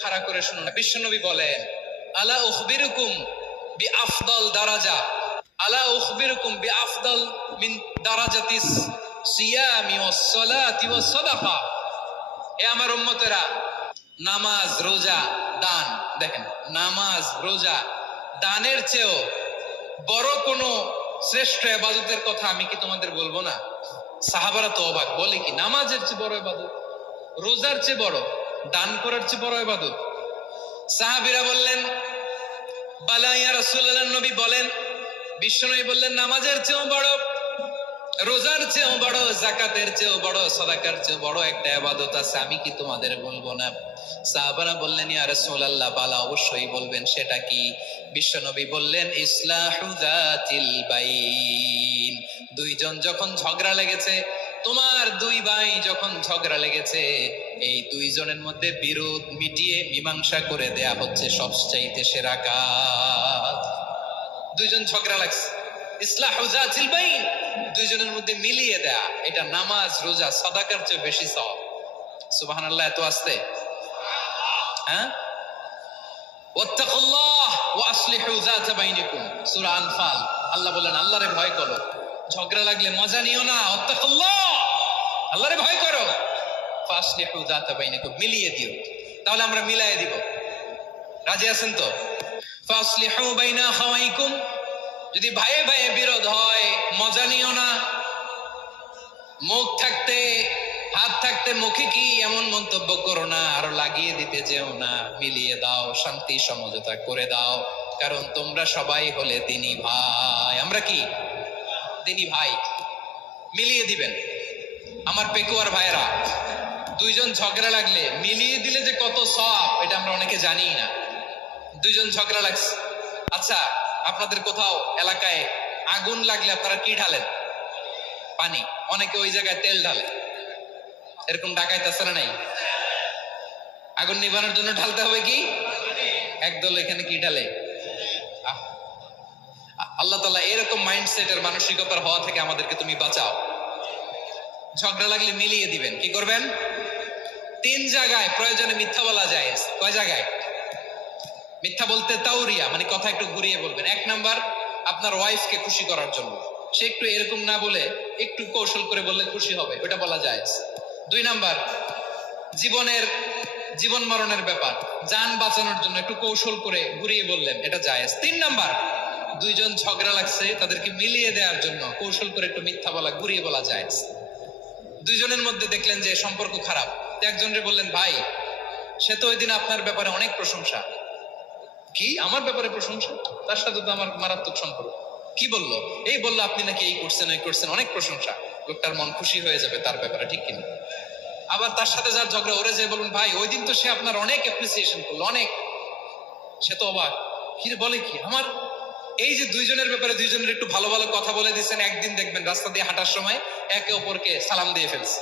খাড়া করে শুনুন, বিশ্বনবী বলেন, আলা উখবিরুকুম বিআফদাল দারাজা, আলা উখবিরুকুম বিআফদাল মিন দারাজাতিস সিয়ামি ওয়াস সালাতি ওয়াস সাদাকা। এ আমার উম্মতেরা, নামাজ, রোজা, দান, দেখেন নামাজ, রোজা, দানের চেয়েও বড় কোনো শ্রেষ্ঠ ইবাদতের কথা আমি কি তোমাদের বলবো না? সাহাবারা তো অবাক, বলে কি নামাজের চেয়ে বড় ইবাদত, রোজার চেয়ে বড়, দান করার চেয়ে বড় ইবাদত? সাহাবীরা বললেন, বালা ইয়া রাসূলুল্লাহ, নবী বলেন, বিশ্বনবী বললেন, নামাজের চেয়েও বড়, রোজার চেয়েও বড়, যাকাতের চেয়েও বড়, সাদাকার চেয়েও বড় একটা ইবাদত আছে, আমি কি তোমাদের বলবো না? সাহাবারা বললেন, ইয়া রাসূলুল্লাহ, বালা, অবশ্যই বলবেন, সেটা কি? বিশ্বনবী বললেন, ইসলাহু যাতিল বাইন। দুইজন যখন ঝগড়া লেগেছে, তোমার দুই ভাই যখন ঝগড়া লেগেছে, এই দুইজনের মধ্যে বিরোধ মিটিয়ে মীমাংসা করে দেয়া হচ্ছে সবচাইতে সেরা কাজ। দুইজন ঝগড়া লাগছে, ইসলাহু যাতিল বাইন, দুইজনের মধ্যে মিলিয়ে দেয়া, এটা নামাজ, রোজা, সাদাকার চেয়ে বেশি সওয়াব। সুবহানাল্লাহ, এত আসতে, হ্যাঁ? ওয়াত্তাকুল্লাহ ওয়া আসলিহু যাতা বাইনিকুম, সূরা আনফাল। আল্লাহ বলেন, আল্লাহরে ভয় করো, ঝগড়া লাগলে মজা নিও না, ওয়াত্তাকুল্লাহ, আল্লাহরে ভয় করো, ফাসলিহু যাতা বাইনিকুম, মিলিয়ে দিও। তাহলে আমরা মিলায়ে দিব, রাজি আছেন তো? ফাসলিহু বাইনা খাওয়াইকুম, যদি ভাইয়ে ভাইয়ে বিরোধ হয় মজা নিও না, মুখ থাকতে হাত থাকতে মুখে কি এমন মন্তব্য করো না, আরো লাগিয়ে দিতে যেও না, মিলিয়ে দাও, শান্তি সমঝোতা করে দাও, কারণ তোমরা সবাই হলে দিনী ভাই। আমরা কি দিনী ভাই? মিলিয়ে দিবেন। আমার পেকুয়ার ভাইরা, দুইজন ঝগড়া লাগলে মিলিয়ে দিলে যে কত সওয়াব, এটা আমরা অনেকে জানি না। দুইজন ঝগড়া লাগছে, আচ্ছা আপনাদের কোথাও এলাকায় আগুন লাগলে আপনারা কি ঢালেন? পানি। অনেকে ওই জায়গায় তেল ঢালে, এরকম ডাকাইত আছে না নাই? আগুন নিভানোর জন্য ঢালতে হবে কি? একদল এখানে কি ঢালে? আল্লাহ তাআলা এরকম মাইন্ডসেটের, মানসিকতার হওয়া থেকে আমাদেরকে তুমি বাঁচাও। ঝগড়া লাগলে মিলিয়ে দিবেন। কি করবেন? 3 জায়গায় প্রয়োজনে মিথ্যা বলা যায়। কয় জায়গায় মিথ্যা বলতে? তাওরিয়া, মানে কথা একটু ঘুরিয়ে বলবেন। 1 নাম্বার, আপনার ওয়াইফকে খুশি করার জন্য, সে একটু এরকম না বলে একটু কৌশল করে বললে খুশি হবে, ওটা বলা যায়। 2 নাম্বার, জীবন মরণের ব্যাপার, জান বাঁচানোর জন্য একটু কৌশল করে ঘুরিয়ে বললেন, এটা জায়েজ। 3 নাম্বার, দুইজন ঝগড়া লাগছে, তাদেরকে মিলিয়ে দেওয়ার জন্য কৌশল করে একটু মিথ্যা বলা, ঘুরিয়ে বলা জায়েজ। দুইজনের মধ্যে দেখলেন যে সম্পর্ক খারাপ, একজনরে বললেন, ভাই সে তো ওই দিন আপনার ব্যাপারে অনেক প্রশংসা। কি আমার ব্যাপারে প্রশংসা? তার সাথে তো আমার মারাত্মক সম্পর্ক। কি বললো? এই বললো আপনি নাকি এই করছেন, ওই করছেন, অনেক প্রশংসা। লোকটার মন খুশি হয়ে যাবে তার ব্যাপারে, ঠিক কিনা? আবার তার সাথে যার ঝগড়া, ওরে যে বলুন, ভাই ওই দিন তো সে আপনার অনেক অ্যাপ্রিসিয়েশন করলো, অনেক। সে তো অবাক, কি বলে কি আমার? এই যে দুইজনের ব্যাপারে দুইজনের একটু ভালো ভালো কথা বলে দিচ্ছেন, একদিন দেখবেন রাস্তা দিয়ে হাঁটার সময় একে অপরকে সালাম দিয়ে ফেলছে,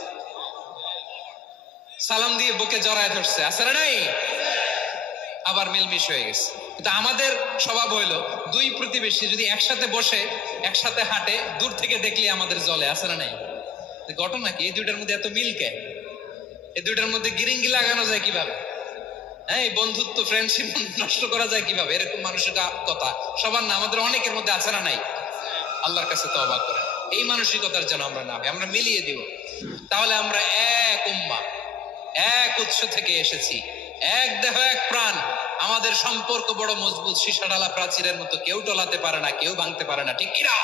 সালাম দিয়ে বুকে জড়ায় ধরছে, আছে না নাই? আবার মিলমিশ হয়ে গেছে। কিন্তু আমাদের স্বভাব হইলো, দুই প্রতিবেশী যদি একসাথে বসে একসাথে হাঁটে, দূর থেকে দেখলে আমাদের জ্বলে, আছে না নাই? ঘটনা কি? এই দুইটার মধ্যে এত মিল কে? এই দুইটার মধ্যে গিরিঙ্গি লাগানো যায় কিভাবে? হ্যাঁ, বন্ধুত্ব, ফ্রেন্ডশিপ নষ্ট করা যায় কিভাবে? এরকম মানসিকতা সবার না, আমাদের অনেকের মধ্যে আছে না নাই? আল্লাহর কাছে তওবা করেন, এই মানসিকতার যেন আমরা না হই, আমরা মিলিয়ে দিব। তাহলে আমরা এক উম্মাহ, এক উৎস থেকে এসেছি, এক দেহ এক প্রাণ। আমাদের সম্পর্ক বড় মজবুত, সীসাডালা প্রাচীরের মতো, কেউ টলাতে পারে না, কেউ ভাঙতে পারে না, ঠিক কিনা?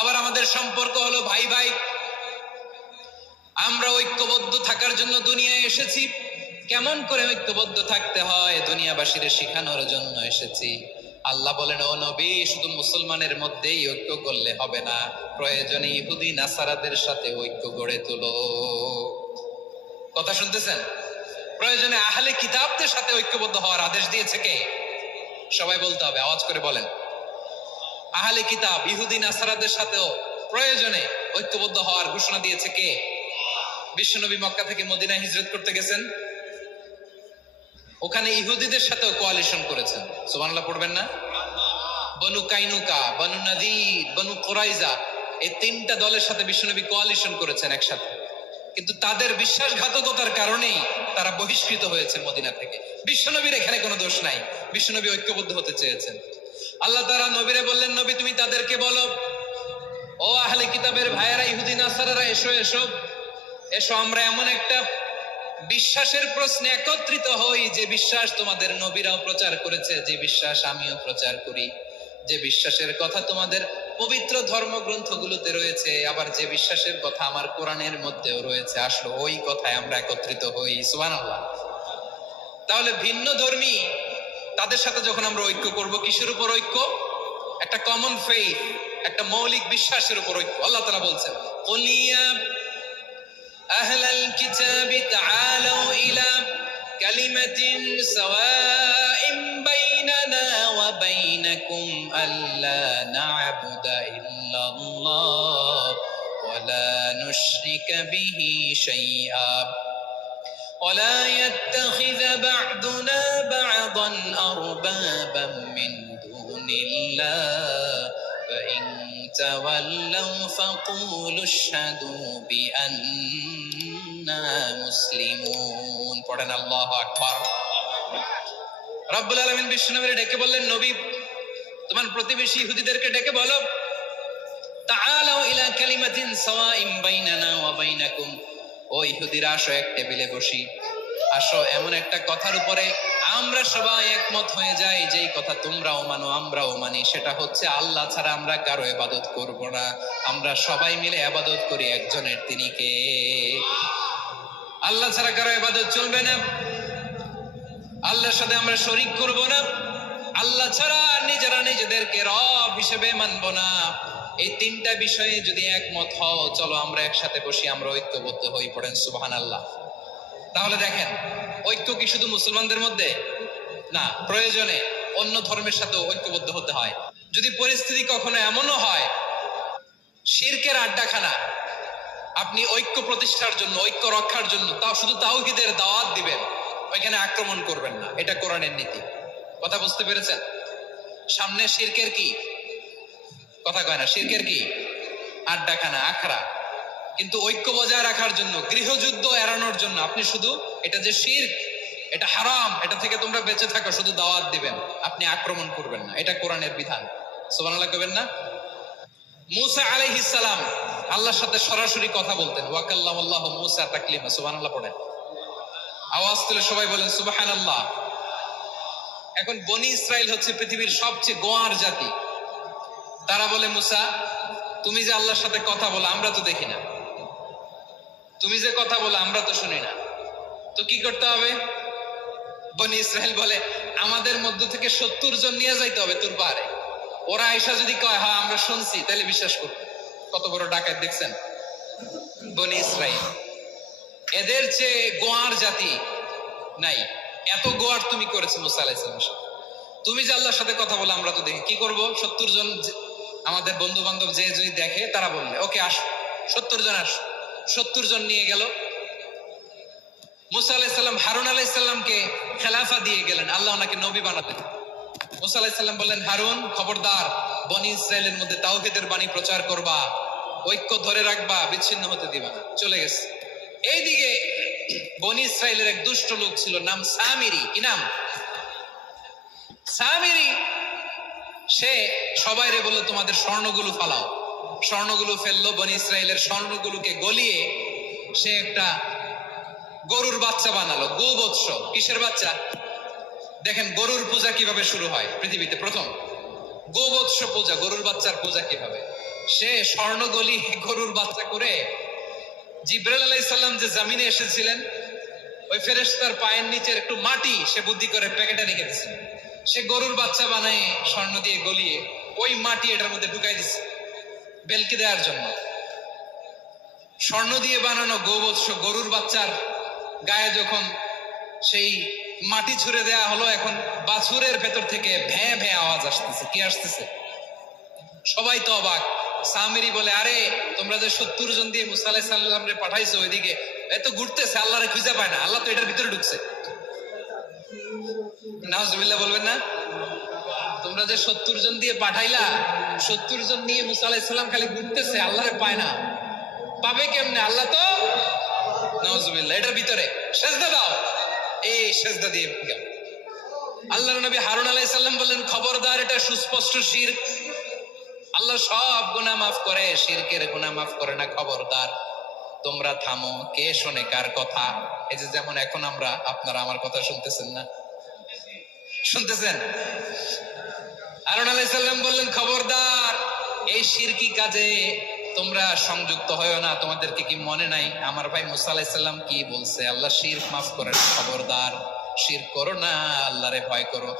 আবার আমাদের সম্পর্ক হলো ভাই ভাই। আমরা ঐক্যবদ্ধ থাকার জন্য দুনিয়ায় এসেছি। কেমন করে ঐক্যবদ্ধ থাকতে হয় দুনিয়াবাসীর শেখানোর জন্য এসেছি। আল্লাহ বলেন, ও নবী, শুধু মুসলমানের মধ্যেই ঐক্য করলে হবে না, প্রয়োজনে ইহুদি নাসারাদের সাথে ঐক্য গড়ে তোলো। কথা শুনতেছেন? প্রয়োজনে আহলে কিতাবদের সাথে ঐক্যবদ্ধ হওয়ার আদেশ দিয়েছে কে? সবাই বলতে হবে, আওয়াজ করে বলেন। আহলে কিতাব, ইহুদি নাসারাদের সাথেও প্রয়োজনে ঐক্যবদ্ধ হওয়ার ঘোষণা দিয়েছে কে? বিশ্বনবী মক্কা থেকে মদিনায় হিজরত করতে গেছেন, ওখানে ইহুদিদের সাথেও কোয়ালিশন করেছেন। সুবহানাল্লাহ পড়বেন না? বনু কাইনুকা, বনু নাদির, বনু কুরাইজা, এই 3টা দলের সাথে বিশ্বনবী কোয়ালিশন করেছেন একসাথে। কিন্তু তাদের বিশ্বাসঘাতকতার কারণেই তারা বহিষ্কৃত হয়েছে মদিনা থেকে। বিশ্বনবীর এখানে কোনো দোষ নাই, বিশ্বনবী ঐক্যবদ্ধ হতে চেয়েছেন। আল্লাহ তাআলা নবীরে বললেন, নবী তুমি তাদেরকে বলো, ও আহলে কিতাবের ভাইয়েরা, ইহুদি নাসারারা, এসো এসো এসো, আমরা এমন একটা বিশ্বাসের প্রশ্নে একত্রিত হই যে বিশ্বাস তোমাদের নবীরাও প্রচার করেছে, যে বিশ্বাস আমিও প্রচার করি, যে বিশ্বাসের কথা তোমাদের পবিত্র ধর্মগ্রন্থগুলোতে রয়েছে, আবার যে বিশ্বাসের কথা আমার কোরআনের মধ্যেও রয়েছে। আসলো ওই কথায় আমরা একত্রিত হই। সুবহানাল্লাহ। তাহলে ভিন্ন ধর্মী তাদের সাথে যখন আমরা ঐক্য করব, কিসের উপর ঐক্য? একটা কমন ফেইথ, একটা মৌলিক বিশ্বাসের উপর ঐক্য। আল্লাহ তাআলা বলছেন, কুলিয়া আহলাল কিতাবি তাআলাউ ইলা কালিমাতিন সাওয়াইন বাইনানা ওয়া বাইনাকুম আল্লা না'বুদা ইল্লাল্লাহ ওয়া লা নুশরিকা বিহি শাইআ ولا يتخذ بعضنا بعضا أربابا من دون الله فإن تولوا فقولوا اشهدوا بأننا مسلمون। পড়েন আল্লাহু আকবার। রব্বুল আলামিন বিশ্বনবীকে ডেকে বললেন, নবী তোমার প্রতিবেশী ইহুদিদেরকে ডেকে বলো, তাআলাউ ইলা কালিমাতিন সাওয়াইন বাইনানা ওয়া বাইনাকুম, ও ইহুদিরা আসো এক টেবিলে বসি, আসো এমন একটা কথার উপরে আমরা সবাই একমত হয়ে যাই, যেই কথা তোমরাও মানো আমরাও মানি, সেটা হচ্ছে আল্লাহ ছাড়া আমরা কারো ইবাদত করব না, আমরা সবাই মিলে ইবাদত করি একজনের, তিনি কে? আল্লাহ ছাড়া কারো ইবাদত চলবে না, আল্লাহর সাথে আমরা শরীক করব না, আল্লাহ ছাড়া নিজেরা নিজেদেরকে রব হিসেবে মানব না। এই তিনটা বিষয়ে যদি একমত হও, চলো আমরা একসাথে বসি, আমরা ঐক্যবদ্ধ হই। পড়েন সুবহানাল্লাহ। তাহলে দেখেন, ঐক্য কি শুধু মুসলমানদের মধ্যে না, প্রয়োজনে অন্য ধর্মের সাথে ঐক্যবদ্ধ হতে হয়। যদি পরিস্থিতি কখনো এমনও হয় শিরকের আড্ডাখানা, আপনি ঐক্য প্রতিষ্ঠার জন্য, ঐক্য রক্ষার জন্য তাও শুধু তাওহীদের দাওয়াত দিবেন, ওইখানে আক্রমণ করবেন না। এটা কোরআনের নীতি। কথা বুঝতে পেরেছেন? সামনে শিরকের কি কথা কয় না, শিরকের কি আড্ডাখানা, আখড়া। কিন্তু ঐক্য বজায় রাখার জন্য, গৃহযুদ্ধ এড়ানোর জন্য আপনি শুধু এটা যে শিরক, এটা হারাম, এটা থেকে তোমরা বেঁচে থাকো, শুধু দাওয়াত দিবেন, আপনি আক্রমণ করবেন না। এটা কোরআনের বিধান। সুবহানাল্লাহ কইবেন না? মুসা আলাইহিস সালাম আল্লাহর সাথে সরাসরি কথা বলতেন। ওয়া কাল্লামাল্লাহু মুসা তাকলিমা। সুবহানাল্লাহ পড়েন, আওয়াজ তুলে সবাই বলেন সুবহানাল্লাহ। এখন বনি ইসরাইল হচ্ছে পৃথিবীর সবচেয়ে গোয়ার জাতি। তারা বলে, মুসা তুমি যে আল্লাহর সাথে কথা বলো আমরা তো দেখি না, তুমি যে কথা বলো আমরা তো শুনি না, তো কি করতে হবে? বনি ইসরাইল বলে, আমাদের মধ্য থেকে 70 জন নিয়ে যাইতে হবে তোর পাহাড়ে। ওরা আয়েশা যদি কয় হ্যাঁ আমরা শুনছি, তাহলে বিশ্বাস করবে। কত বড় ডাকাত দেখছেন বনি ইসরাইল। এদের চেয়ে গোয়ার জাতি নাই। এত গোয়ার তুমি করেছো মুসা আলাইহিস সালামের সাথে। তুমি যে আল্লাহর সাথে কথা বলে আমরা তো দেখি, কি করব? 70 জন আমাদের বন্ধু বান্ধব যে যদি দেখে, তারা বললে ওকে আস, 70 জন আস। 70 জন নিয়ে গেল। মুসা আলাইহিস সালাম হারুন আলাইহিস সালামকে খেলাফা দিয়ে গেলেন, আল্লাহ ওনাকে নবী বানাতেন। মুসা আলাইহিস সালাম বললেন, হারুন খবরদার, বনি ইসরাইলের মধ্যে তাওহীদের বাণী প্রচার করবা, ঐক্য ধরে রাখবা, বিচ্ছিন্ন হতে দিবা না। চলে গেছে। এইদিকে বনি ইসরাইলের এক দুষ্ট লোক ছিল, নাম সামিরি। কি নাম? সামিরি। সে সবাইরে বললো তোমাদের স্বর্ণগুলো ফালাও। স্বর্ণগুলো ফেললো, বনি ইসরাইলের স্বর্ণগুলোকে গলিয়ে সে একটা গরুর বাচ্চা বানালো। গোবৎস। কিসের বাচ্চা? দেখেন গরুর পূজা কিভাবে শুরু হয় পৃথিবীতে প্রথম। গোবৎস পূজা, গরুর বাচ্চার পূজা কিভাবে। সে স্বর্ণ গলি গরুর বাচ্চা করে, জিবরাইল আলাইহিস সালাম যে জমিনে এসেছিলেন, ওই ফেরেশতার পায়ের নিচের একটু মাটি সে বুদ্ধি করে প্যাকেটে রেখে দিয়েছে। সে গরুর বাচ্চা বানায় স্বর্ণ দিয়ে গলিয়ে ওই মাটি এটার মধ্যে ঢুকাই দিছে বেলকি দেওয়ার জন্য। স্বর্ণ দিয়ে বানানো গোবৎস গরুর বাচ্চার গায়ে যখন সেই মাটি ছুঁড়ে দেয়া হলো, এখন বাছুরের ভেতর থেকে ভ্যাঁ ভ্যাঁ আওয়াজ আসতেছে। কি আসতেছে? সবাই তো অবাক। সামিরি বলে, আরে তোমরা যে 70 জন দিয়ে মুসা আলাইহিস সালামরে পাঠাইছো ওইদিকে, এত ঘুরতেছে, আল্লাহরে খুঁজে পায় না, আল্লাহ তো এটার ভিতরে ঢুকছে। নাউজুবিল্লাহ বলবেন না? তোমরা যে 70 জন দিয়ে পাঠাইলা, 70 জন নিয়ে মুসা আলাইহিস সালাম খালি ঘুরতেছে, আল্লাহরে পায় না। পাবে কেমনে? আল্লাহ তো নাউজুবিল্লাহ, এটার ভিতরে সেজদা দাও, এই সেজদা দিয়ে গেল। আল্লাহর নবী হারুন আলাইহিস সালাম বললেন, খবরদার, এটা সুস্পষ্ট শিরক। আল্লাহ সব গুনাহ মাফ করে, শিরকের গুনাহ মাফ করে না, খবরদার তোমরা থামো। কে শোনে কার কথা? এই যে যেমন এখন আপনারা আমার কথা শুনতেছেন না? শুনতেছেন? হারুন আলাইহিস সালাম বললেন, খবরদার, এই শিরকি কাজে তোমরা সংযুক্ত হয়ো না। তোমাদেরকে কি মনে নাই আমার ভাই মুসা আলাইহিস সালাম কি বলছে? আল্লাহ শিরক মাফ করেন, খবরদার শিরক করো না, আল্লাহরে ভয় করো।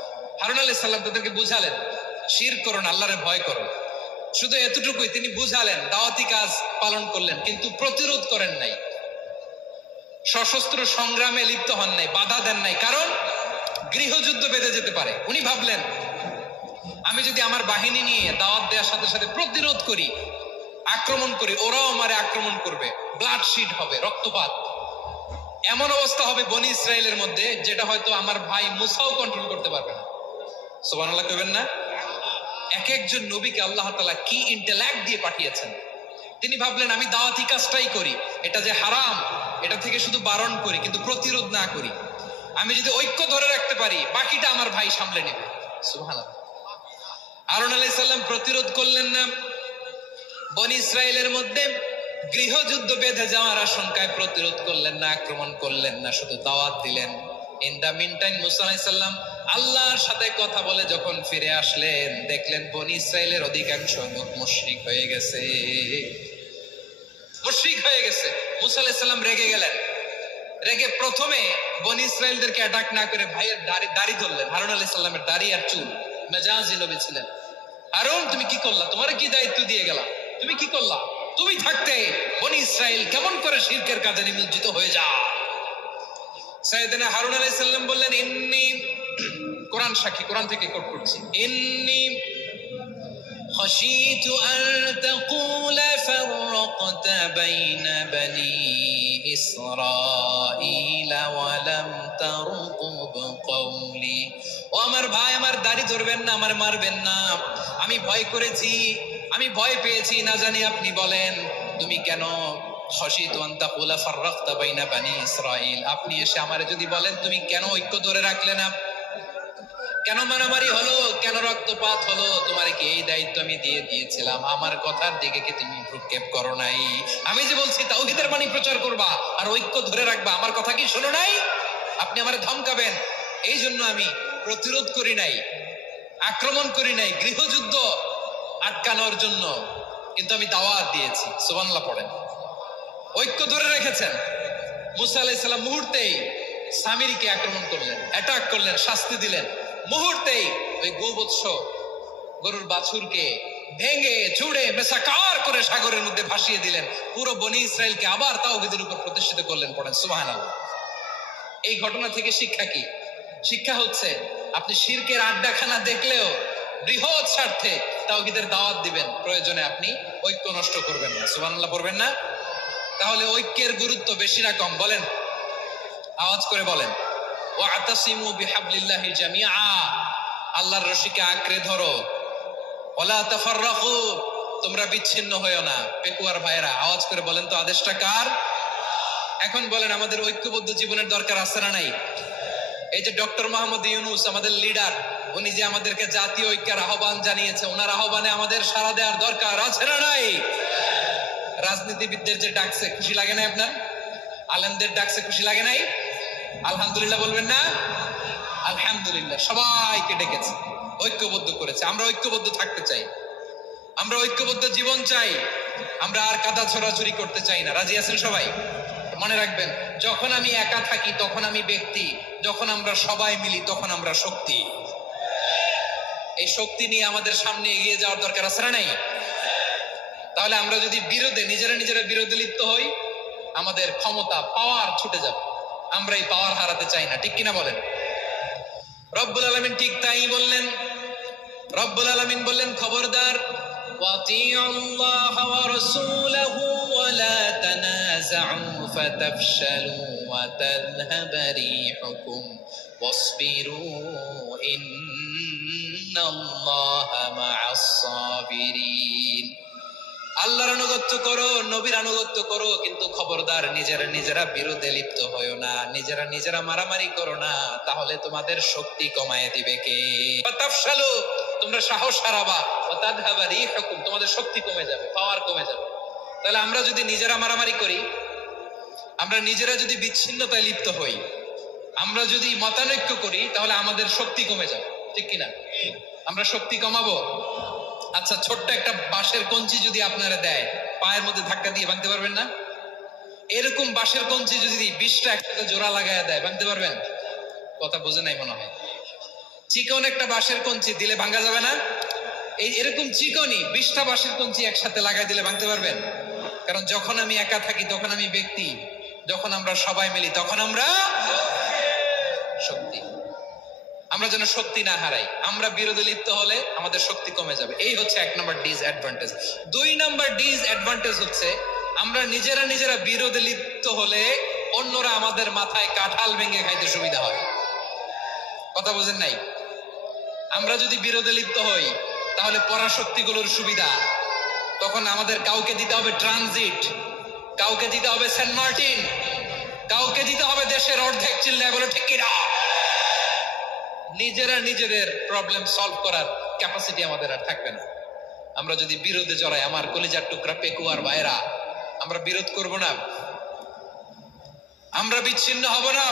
হারুন আলাইহিস সালাম তাদেরকে বুঝালেন, শিরক করো না, আল্লাহরে ভয় করো। শুধু এতটুকুই তিনি বুঝালেন, দাওয়াতি কাজ পালন করলেন, কিন্তু প্রতিরোধ করেন নাই, সশস্ত্র সংগ্রামে লিপ্ত হন নাই, বাধা দেন নাই, কারণ গৃহযুদ্ধ বেঁধে যেতে পারে। উনি ভাবলেন, আমি যদি আমার বাহিনী নিয়ে দাওয়াত দেওয়ার সাথে সাথে প্রতিরোধ করি, আক্রমণ করি, ওরাও আমারে আক্রমণ করবে, ব্লাডশিট হবে, রক্তপাত, এমন অবস্থা হবে বনি ইসরায়েলের মধ্যে যেটা হয়তো আমার ভাই মুসাও কন্ট্রোল করতে পারবে না। সুবহানাল্লাহ কইবেন না? এক একজন নবীকে আল্লাহ তাআলা কি ইন্টেলেক্ট দিয়ে পাঠিয়েছেন। তিনি ভাবলেন, আমি দাওয়াতি কাজটাই করি, এটা যে হারাম এটা থেকে শুধু বারণ করি, কিন্তু প্রতিরোধ না করি। আমি যদি ঐক্য ধরে রাখতে পারি, বাকিটা আমার ভাই সামলে নেবে। সুবহানাল্লাহ। হারুন আলাইহিস সালাম প্রতিরোধ করলেন না, বনি ইসরায়েলের মধ্যে গৃহযুদ্ধ বেঁধে যাওয়ার আশঙ্কায় প্রতিরোধ করলেন না, আক্রমণ করলেন না, শুধু দাওয়াত দিলেন। ইন দা মিন টাইম মুসা আলাইহিস সালাম আল্লাহর সাথে কথা বলে যখন ফিরে আসলেন, দেখলেন বনি ইসরায়েলের অধিকাংশ লোক মুশরিক হয়ে গেছে, মুশরিক হয়ে গেছে। মুসা আলাইহিস সালাম রেগে গেলেন, রেগে প্রথমে বনি ইসরায়েলদেরকে অ্যাটাক না করে ভাইয়ের দাড়ি ধরলেন। হারুন আলাইহিস সালামের দাড়ি আর চুল, মেজাজি নবী ছিলেন। হারুন, তুমি কি করলা? তোমার কি দায়িত্ব দিয়ে গেলাম, তুমি কি করলা? তুমি থাকতে বনি ইসরাইল কেমন করে শিরকের কাজে নিমজ্জিত হয়ে যায়? সাইয়েদনা হারুন আলাইহিস সালাম বললেন, ইন্নী, কোরআন সাক্ষী, কোরআন থেকে কোট করছি, ইন্নী খাশিতু আন তাকুলা ফাররাকতা বাইনা বনি ইসরাঈলা ওয়া লাম তারকুব কওলি। ও আমার ভাই, আমার দাড়ি ধরবেন না, আমার মারবেন না। আমি ভয় করেছি, আমি ভয় পেয়েছি, না জানি আপনি বলেন তুমি কেন খাশিতু আন তাকুলা ফাররাকতা বাইনা বনি ইসরাঈল, আপনি এসে আমারে যদি বলেন তুমি কেন ঐক্য ধরে রাখলে না, কেন মারামারি হলো, কেন রক্তপাত হলো, তোমার কি এই দায়িত্ব আমি দিয়ে দিয়েছিলাম? আমার কথার দিকে কি তুমি ভ্রুক্ষেপ করো নাই? আমি যে বলছি তাওহীদের বাণী প্রচার করবা আর ঐক্য ধরে রাখবা, আমার কথা কি শোনো নাই? আপনি আমারে ধমকাবেন, এই জন্য আমি প্রতিরোধ করি নাই, আক্রমণ করি নাই, গৃহযুদ্ধ আটকানোর জন্য, কিন্তু আমি দাওয়াত দিয়েছি। সুবহানাল্লাহ পড়েন। ঐক্য ধরে রেখেছেন। মুসা আলাইহিস সালাম মুহূর্তেই সামিরীকে আক্রমণ করলেন, অ্যাটাক করলেন, শাস্তি দিলেন। মুহূর্তেই ওই গোবৎস গরুর বাছুরকে ভেঙে চুড়ে মেসাকার করে সাগরের মধ্যে ভাসিয়ে দিলেন। পুরো বনি ইসরায়েলকে আবার তাওহীদের উপর প্রতিষ্ঠিত করলেন। পড়েন সুবহানাল্লাহ। এই ঘটনা থেকে শিক্ষা কি? শিক্ষা হচ্ছে, আপনি শিরকের আড্ডাখানা দেখলেও বৃহৎ স্বার্থে তাওহীদের দাওয়াত দিবেন, প্রয়োজনে আপনি ঐক্য নষ্ট করবেন না। সুবহানাল্লাহ পড়বেন না? তাহলে ঐক্যের গুরুত্ব বেশি না কম? বলেন, আওয়াজ করে বলেন। ওয়াতাসিমু বিহাবলিল্লাহি জামিআ, আল্লাহর রশিকে আঁকড়ে ধরো। ওয়ালা তাফাররাকু, তোমরা বিচ্ছিন্ন হয়ো না। পেকুয়ার ভাইয়েরা আওয়াজ করে বলেন তো, আদেশটা কার? এখন বলেন, আমাদের ঐক্যবদ্ধ জীবনের দরকার আছে না নাই? এই যে ডক্টর মোহাম্মদ ইউনূস আমাদের লিডার, উনি যে আমাদেরকে জাতীয় ঐক্যের আহ্বান জানিয়েছে, ওনার আহ্বানে আমাদের সাড়া দেওয়ার দরকার আছে না নাই? রাজনীতিবিদদের যে ডাকছে, খুশি লাগে না আপনার? আলেমদের ডাকছে, খুশি লাগে নাই? আলহামদুলিল্লাহ বলবেন না? আলহামদুলিল্লাহ, সবাইকে ডেকেছে, ঐক্যবদ্ধ করেছে। আমরা ঐক্যবদ্ধ থাকতে চাই, আমরা ঐক্যবদ্ধ জীবন চাই, আমরা আর কাদা ছড়াছড়ি করতে চাই না। রাজি আছেন সবাই? মনে রাখবেন, যখন আমি একা থাকি তখন আমি ব্যক্তি, যখন আমরা সবাই মিলি তখন আমরা শক্তি। এই শক্তি নিয়ে আমাদের সামনে এগিয়ে যাওয়ার দরকার আছে না নাই? তাহলে আমরা যদি নিজেরা বিরোধে লিপ্ত হই, আমাদের ক্ষমতা, পাওয়ার ছুটে যাবে। আমরা এই পাওয়ার হারাতে চাই না, ঠিক কিনা বলেন? রব্বুল আলামিন ঠিক তাই বললেন। রব্বুল আলামিন বললেন, খবরদার, ওয়াতিউল্লাহ ওয়া রাসূলাহু ওয়া লা তানাযাউ ফাতাফশালু ওয়া তাযহাবা রিহুকুম ওয়াসবিরু ইন্নাল্লাহা মা'আস সাবিরিন। আল্লাহর আনুগত্য করো, নবীর আনুগত্য করো, কিন্তু খবরদার নিজেরা বিরোধে লিপ্ত হয়েও না, নিজেরা মারামারি করো না, তাহলে তোমাদের শক্তি কমায় দিবে কে? ফাতাফশালু, তোমরা সাহস হারাবা, ওয়া তাযহাবা রিহুকুম, তোমাদের শক্তি কমে যাবে, পাওয়ার কমে যাবে। তাহলে আমরা যদি নিজেরা মারামারি করি, আমরা নিজেরা যদি বিচ্ছিন্নতায় লিপ্ত হই, আমরা যদি মতানৈক্য করি, তাহলে আমাদের শক্তি কমে যাবে, ঠিক কিনা? আমরা শক্তি কমাবো। আচ্ছা, ছোট্ট একটা বাঁশের কঞ্চি যদি আপনারা দেয়, পায়ের মধ্যে ধাক্কা দিয়ে ভাঙতে পারবেন না? এরকম বাঁশের কঞ্চি যদি 20টা একসাথে জোড়া লাগায় দেয়, ভাঙতে পারবেন? কথা বুঝে নাই মনে হয়। চিকন একটা বাঁশের কঞ্চি দিলে ভাঙা যাবে না? এরকম চিকনই 20টা বাঁশের কঞ্চি একসাথে লাগাই দিলে ভাঙতে পারবেন? কারণ যখন আমি একা থাকি তখন আমি ব্যক্তি, যখন আমরা সবাই মিলি তখন আমরা শক্তি। আমরা যেন শক্তি না হারাই। আমরা বিরোধে লিপ্ত হলে আমাদের শক্তি কমে যাবে। এই হচ্ছে 1 নম্বর ডিসঅ্যাডভান্টেজ। 2 নম্বর ডিসঅ্যাডভান্টেজ হচ্ছে আমরা নিজেরা বিরোধে লিপ্ত হলে অন্যরা আমাদের মাথায় কাঁঠাল ভেঙে খাইতে সুবিধা হয়। কথা বোঝেন নাই? আমরা যদি বিরোধে লিপ্ত হই তাহলে পরাশক্তিগুলোর সুবিধা, তখন আমাদের কাউকে দিতে হবে ট্রানজিট, কাউকে দিতে হবে সেন্ট মার্টিন, কাউকে দিতে হবে দেশের অর্ধেক। চিল্লায় বলো ঠিক কিনা? নিজেদের প্রবলেম সলভ করার ক্যাপাসিটি আমাদের আর থাকবে না। আমরা যদি বিরোধে জড়াই, আমার কলিজার টুকরা পেকুয়ার ভাইরা, আমরা বিরোধ করব না, আমরা বিচ্ছিন্ন হব না।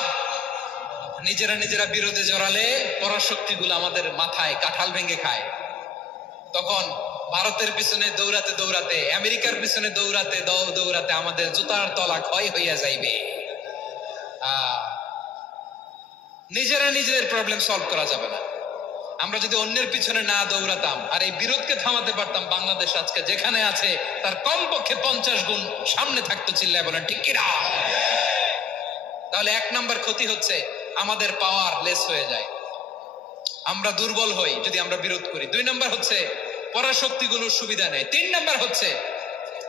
নিজেরা বিরোধে জড়ালে পরাশক্তিগুলো আমাদের মাথায় কাঁঠাল ভেঙে খায়। তখন ভারতের পিছনে দৌড়াতে, আমেরিকার পিছনে দৌড়াতে আমাদের জুতার তলা ক্ষয় হইয়া যাইবে। নিজেদের প্রবলেম সলভ করা যাবে না। আমরা যদি অন্যের পিছনে না দৌড়াতাম আর এই বিরোধকে থামাতে পারতাম, বাংলাদেশ আজকে যেখানে আছে তার কমপক্ষে 50 গুণ সামনে থাকতো। চিল্লায় বলেন ঠিক কিনা? তাহলে 1 নম্বর ক্ষতি হচ্ছে আমাদের পাওয়ার লেস হয়ে যায়, আমরা দুর্বল হই যদি আমরা বিরোধ করি। 2 নম্বর হচ্ছে পরাশক্তিগুলোর সুবিধা নেই। 3 নম্বর হচ্ছে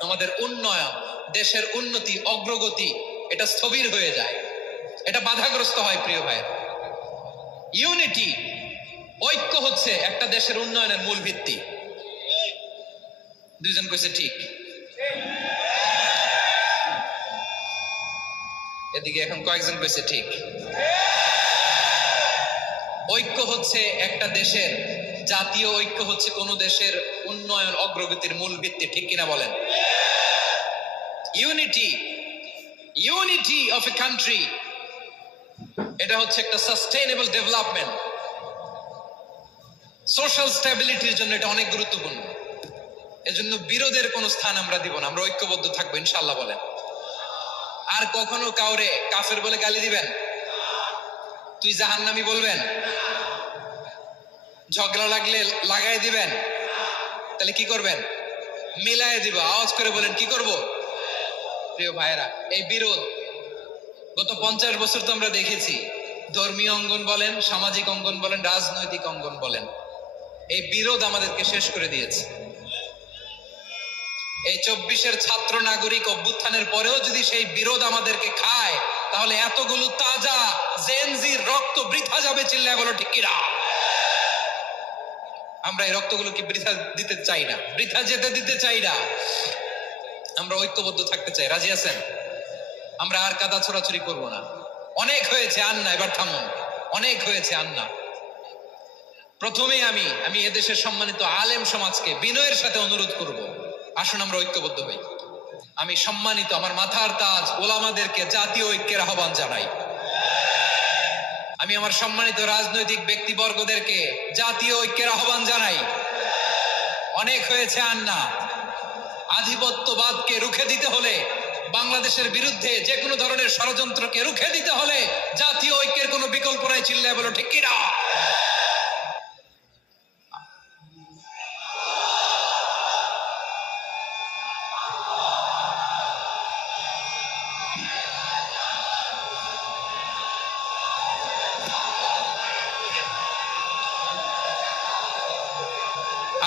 আমাদের উন্নয়ন, দেশের উন্নতি, অগ্রগতি, এটা স্থবির হয়ে যায়, এটা বাধাগ্রস্ত হয়। প্রিয় ভাই, ইউনিটি, ঐক্য হচ্ছে একটা দেশের উন্নয়নের মূল ভিত্তি। 2 জন কইছে ঠিক। এদিকে এখন কয়েকজন কইছে ঠিক। ঐক্য হচ্ছে একটা দেশের, জাতীয় ঐক্য হচ্ছে কোন দেশের উন্নয়ন অগ্রগতির মূল ভিত্তি, ঠিক কিনা বলেন? ইউনিটি অফ এ কান্ট্রি, এটা হচ্ছে একটা সাস্টেইনেবল ডেভেলপমেন্ট, সোশ্যাল স্ট্যাবিলিটির জন্য এটা অনেক গুরুত্বপূর্ণ। এজন্য বিরোধের কোনো স্থান আমরা দিব না, আমরা ঐক্যবদ্ধ থাকবো ইনশাআল্লাহ বলেন। আর কখনো কাউরে কাফের বলে গালি দিবেন? তুই জাহান্নামী বলবেন? ঝগড়া লাগলে লাগাই দিবেন? তাহলে কি করবেন? মিলায় দিব। আওয়াজ করে বলেন কি করব? প্রিয় ভাইরা, এই বিরোধ গত 50 বছর তো আমরা দেখেছি, ধর্মীয় অঙ্গন বলেন, সামাজিক অঙ্গন বলেন, রাজনৈতিক অঙ্গন বলেন, এই বিরোধ আমাদেরকে শেষ করে দিয়েছে। এই 24-এর ছাত্র নাগরিক অভ্যুত্থানের পরেও যদি সেই বিরোধ আমাদেরকে খায়, তাহলে এতগুলো তাজা জেনজির রক্ত বৃথা যাবে। চিল্লায় বলো ঠিক কিনা? আমরা এই রক্তগুলোকে বৃথা দিতে চাই না, বৃথা যেতে দিতে চাই না। আমরা ঐক্যবদ্ধ থাকতে চাই। রাজি আছেন? আমরা আর কাদা ছোড়াছুরি করবো না। অনেক হয়েছে, আন্না, এবার থামুন। অনেক হয়েছে, আন্না। প্রথমেই আমি এদেশের সম্মানিত আলেম সমাজকে বিনয়ের সাথে অনুরোধ করব, আসুন আমরা ঐক্যবদ্ধ হই। আমি সম্মানিত আমার মাথার তাজ ওলামাদেরকে জাতীয় ঐক্যের আহ্বান জানাই। আমি আমার সম্মানিত রাজনৈতিক ব্যক্তিবর্গদেরকে জাতীয় ঐক্যের আহ্বান জানাই। অনেক হয়েছে, আন্না। আধিপত্যবাদকে রুখে দিতে হলে, বাংলাদেশের বিরুদ্ধে যে কোনো ধরনের ষড়যন্ত্রকে রুখে দিতে হলে জাতীয় ঐক্যের কোনো বিকল্প নাই। চিল্লায় বলো ঠিক কিনা?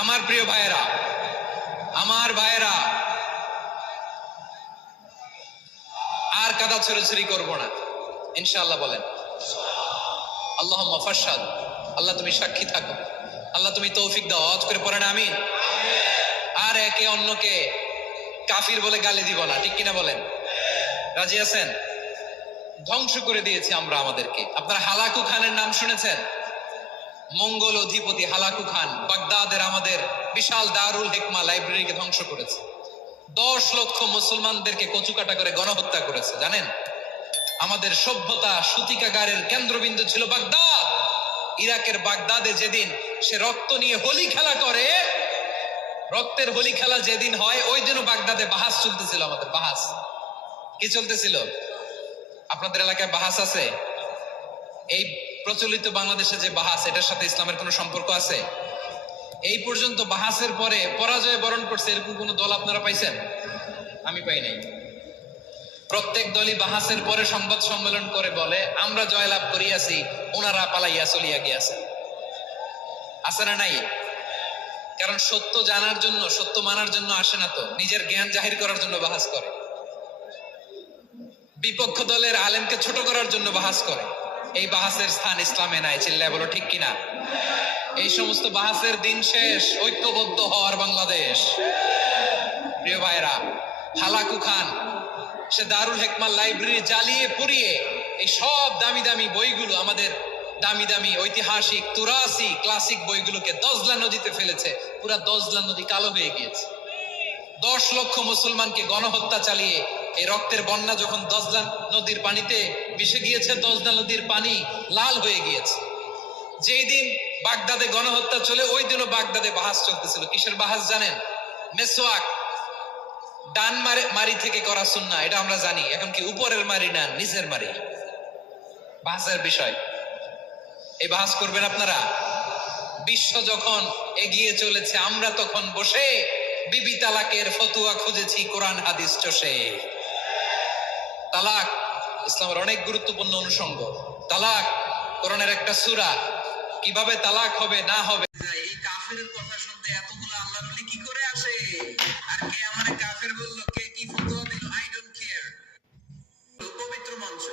আমার প্রিয় ভাইয়েরা, আমার ভাইয়েরা, আর কাদা ছড়াছড়ি করবো না ইনশাআল্লাহ বলেন। আল্লাহুম্মা ফাশহাদ, আল্লাহ তুমি সাক্ষী থাকো, আল্লাহ তুমি তৌফিক দাও। আওয়াজ করে পড়েন আমিন। আর একে অন্যকে কাফির বলে গালি দিব না, ঠিক কিনা বলেন? রাজি আছেন? ধ্বংস করে দিয়েছি আমরা আমাদেরকে। আপনারা হালাকু খানের নাম শুনেছেন? মঙ্গল অধিপতি হালাকু খান বাগদাদের আমাদের বিশাল দারুল হিকমা লাইব্রেরিকে ধ্বংস করেছে। 10 লক্ষ মুসলমানদেরকে কচুকাটা করে গণহত্যা করেছে, জানেন? আমাদের সভ্যতা সূতিকাগারের কেন্দ্রবিন্দু ছিল বাগদাদ। ইরাকের বাগদাদে যেদিন সে রক্ত নিয়ে হোলি খেলা করে, রক্তের হোলি খেলা যেদিন হয়, ওই দিনও বাগদাদে বাহাস চলতেছিল। আমাদের বাহাস কি চলতেছিল? আপনাদের এলাকায় বাহাস আছে? এই প্রচলিত বাংলাদেশে যে বাহাস, এটার সাথে ইসলামের কোনো সম্পর্ক আছে? এই পর্যন্ত বাহাসের পরে পরাজয় বরণ করছে এরকম কোন দল আপনারা পাইছেন? আমি পাই নাই। প্রত্যেক দলই বাহাসের পরে সংবাদ সম্মেলন করে বলে আমরা জয়লাভ করিয়াছি, ওনারা পালাইয়া চলিয়া গিয়াছে। আছে না নাই? কারণ সত্য জানার জন্য, সত্য মানার জন্য আসে না তো, নিজের জ্ঞান জাহির করার জন্য বাহাস করে। বিপক্ষ দলের আলেমকে ছোট করার জন্য বাহাস করে। এই বাহাসের স্থান ইসলামে নাই, চিল্লায় বলো ঠিক কিনা? এই সমস্ত বাহাসের দিন শেষ, ঐক্যবদ্ধ হওয়ার বাংলাদেশ। প্রিয় ভাইরা, হালাকু খান সে দারুল হিকমা লাইব্রেরি জ্বালিয়ে পুড়িয়ে এই সব দামি দামি বইগুলো, আমাদের দামি দামি ঐতিহাসিক তুরাসি ক্লাসিক বইগুলোকে দজলা নদীতে ফেলেছে। পুরা দজলা নদী কালো হয়ে গিয়েছে। 10 লক্ষ মুসলমানকে গণহত্যা চালিয়ে এই রক্তের বন্যা যখন দজলা নদীর পানিতে মিশে গিয়েছে, দজলা নদীর পানি লাল হয়ে গিয়েছে। যেই দিন বাগদাদে গণহত্যা চলে, ওই দিনও বাগদাদে বাহাস চলতেছিল। কিসের বাহাস জানেন? মেসওয়াক, ডান মারি থেকে করা সুন্নাহ, এটা আমরা জানি। এখন কি উপরের মারি না নিচের মারি? বাহাসের বিষয়। এই বাহাস করবেন আপনারা? বিশ্ব যখন এগিয়ে চলেছে, আমরা তখন বসে বিবি তালাকের ফতুয়া খুঁজেছি কোরআন হাদিস চষে। তালাক ইসলামের অনেক গুরুত্বপূর্ণ অনুষঙ্গ। তালাক কোরআনের একটা সূরা। কিভাবে তালাক হবে না হবে, এই কাফেরের কথা শুনতে এতগুলো আল্লাহর ওলি কি করে আসে? আর কে আমারে কাফের বলল, কে কি ফতোয়া দিল, আই ডোন্ট কেয়ার। পবিত্র মঞ্চ,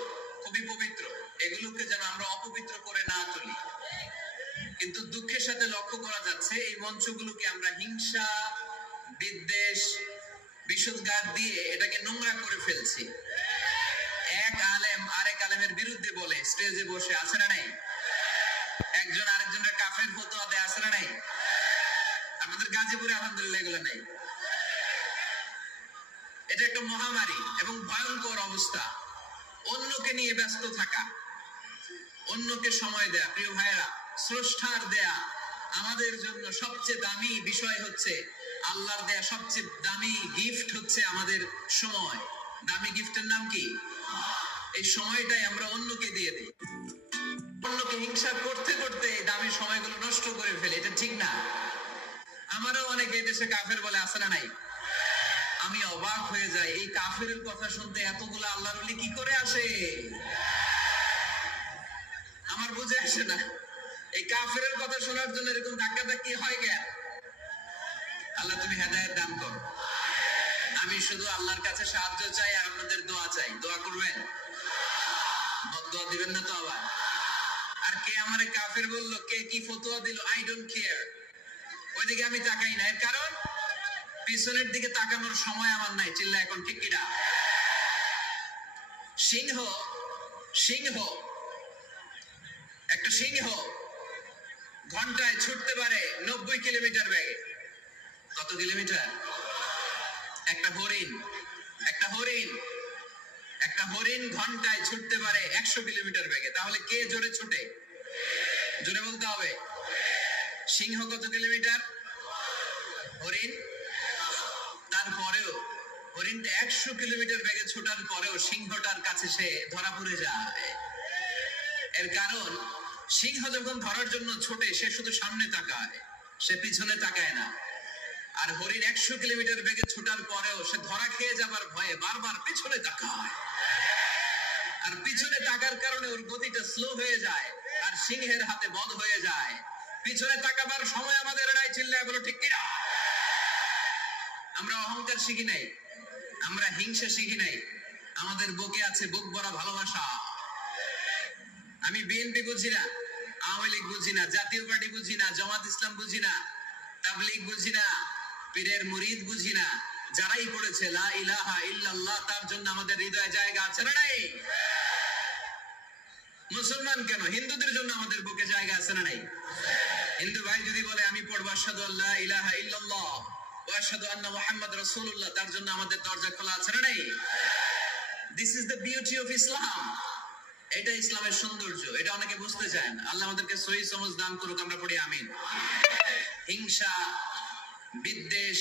খুবই পবিত্র, এগুলোকে যেন আমরা অপবিত্র করে না তুলি। কিন্তু দুঃখের সাথে লক্ষ্য করা যাচ্ছে এই মঞ্চগুলোকে আমরা হিংসা, বিদ্বেষ, বিষোদ্গার দিয়ে এটাকে নোংরা করে ফেলছি। এক আলেম আরেক আলেমের বিরুদ্ধে বলে স্টেজে বসে, আছে না নাই? একজন আরেকজনের কাফের ফতোয়া দেয়, আছে না নাই? আপনাদের গাজীপুরে আলহামদুলিল্লাহ এগুলো নাই। এটা একটা মহামারী এবং ভয়ঙ্কর অবস্থা। অন্যকে নিয়ে ব্যস্ত থাকা, অন্যকে সময় দেয়া। প্রিয় ভাইরা, স্রষ্টার দেয়া আমাদের জন্য সবচেয়ে দামি বিষয় হচ্ছে, আল্লাহর দেয়া সবচেয়ে দামি গিফট হচ্ছে আমাদের সময়। দামি গিফটের নাম কি? এই সময়টাই আমরা অন্যকে দিয়ে দিই। অন্যকে হিংসা করতে করতে দামি সময়গুলো নষ্ট করে ফেলে, এটা ঠিক না। আমারও অনেকে দেশে কাফের বলে, আছে না নাই? আমি অবাক হয়ে যাই, এই কাফেরের কথা শুনতে এতগুলো আল্লাহর ওলি কি করে আসে? আমার বুঝে আসে না। এই কাফেরের কথা শোনার জন্য এরকম ধাক্কাধাক্কি হয় কেন? আল্লাহ তুমি হেদায়েত দান করো। আমি শুধু আল্লাহর কাছে সাহায্য চাই আর আপনাদের দোয়া চাই। দোয়া করবেন? দোয়া দিবেন না তো আবার? আর কে আমারে কাফের বললো, কে কি ফতোয়া দিল, আই ডোন্ট কেয়ার, ওইদিকে আমি তাকাই না। এর কারণ পিছনের দিকে তাকানোর সময় আমার নাই। চিল্লা এখন ঠিক কিনা? সিংহ, সিংহ, একটা সিংহ ঘন্টায় ছুটতে পারে 90 কিলোমিটার বেগে। কত কিলোমিটার? একটা হরিণ, একটা হরিণ, একটা হরিণ ঘন্টায় ছুটতে পারে 100 কিলোমিটার বেগে। তাহলে কে জোরে ছোটে? জোরে বলতে হবে। সিংহ কত কিলোমিটার? হরিণ। তারপরেও হরিণটা 100 কিলোমিটার বেগে ছোটার পরেও সিংহটার কাছে সে ধরা পড়ে যায়। এর কারণ সিংহ যখন ধরার জন্য ছোটে, সে শুধু সামনে তাকায়, সে পিছনে তাকায় না। আর হরিণ 100 কিলোমিটার বেগে ছোটার পরেও সে ধরা খেয়ে যাবার ভয়ে বারবার পিছনে তাকায়। আর পিছনে তাকার কারণে ওর গতিটা স্লো হয়ে যায় আর সিংহের হাতে বধ হয়ে যায়। পিছনে তাকাবার সময় আমাদের নাই। চিল্লায় বলো ঠিক কিনা? আমরা অহংকার শিখি নাই, আমরা হিংসা শিখি নাই। আমাদের বুকে আছে বুক ভরা ভালোবাসা। আমি বিএনপি বুঝি না, আওয়ামী লীগ বুঝি না, জাতীয় পার্টি বুঝি না, জামাত ইসলাম বুঝি না, তাবলীগ বুঝি না, পীরের মুরিদ বুঝি না, যারাই পড়েছে লা ইলাহা ইল্লাল্লাহ তার জন্য আমাদের হৃদয়ে জায়গা আছে না নাই? মুসলমান কেন, হিন্দুদের জন্য আমাদের বুকে জায়গা আছে না নাই? হিন্দু ভাই যদি বলে আমি পড়বো আশহাদু আল্লা ইলাহা ইল্লাল্লাহ ওয়া আশহাদু আন্না মুহাম্মাদ রাসূলুল্লাহ, তার জন্য আমাদের দরজা খোলা আছে না নাই? This is the beauty of Islam. এটা ইসলামের সৌন্দর্য, এটা অনেকে বুঝতে চায় না। আল্লাহ আমাদেরকে সহিহ সমঝ দান করুক, আমরা পড়ি আমিন। হিংসা, বিদ্বেষ,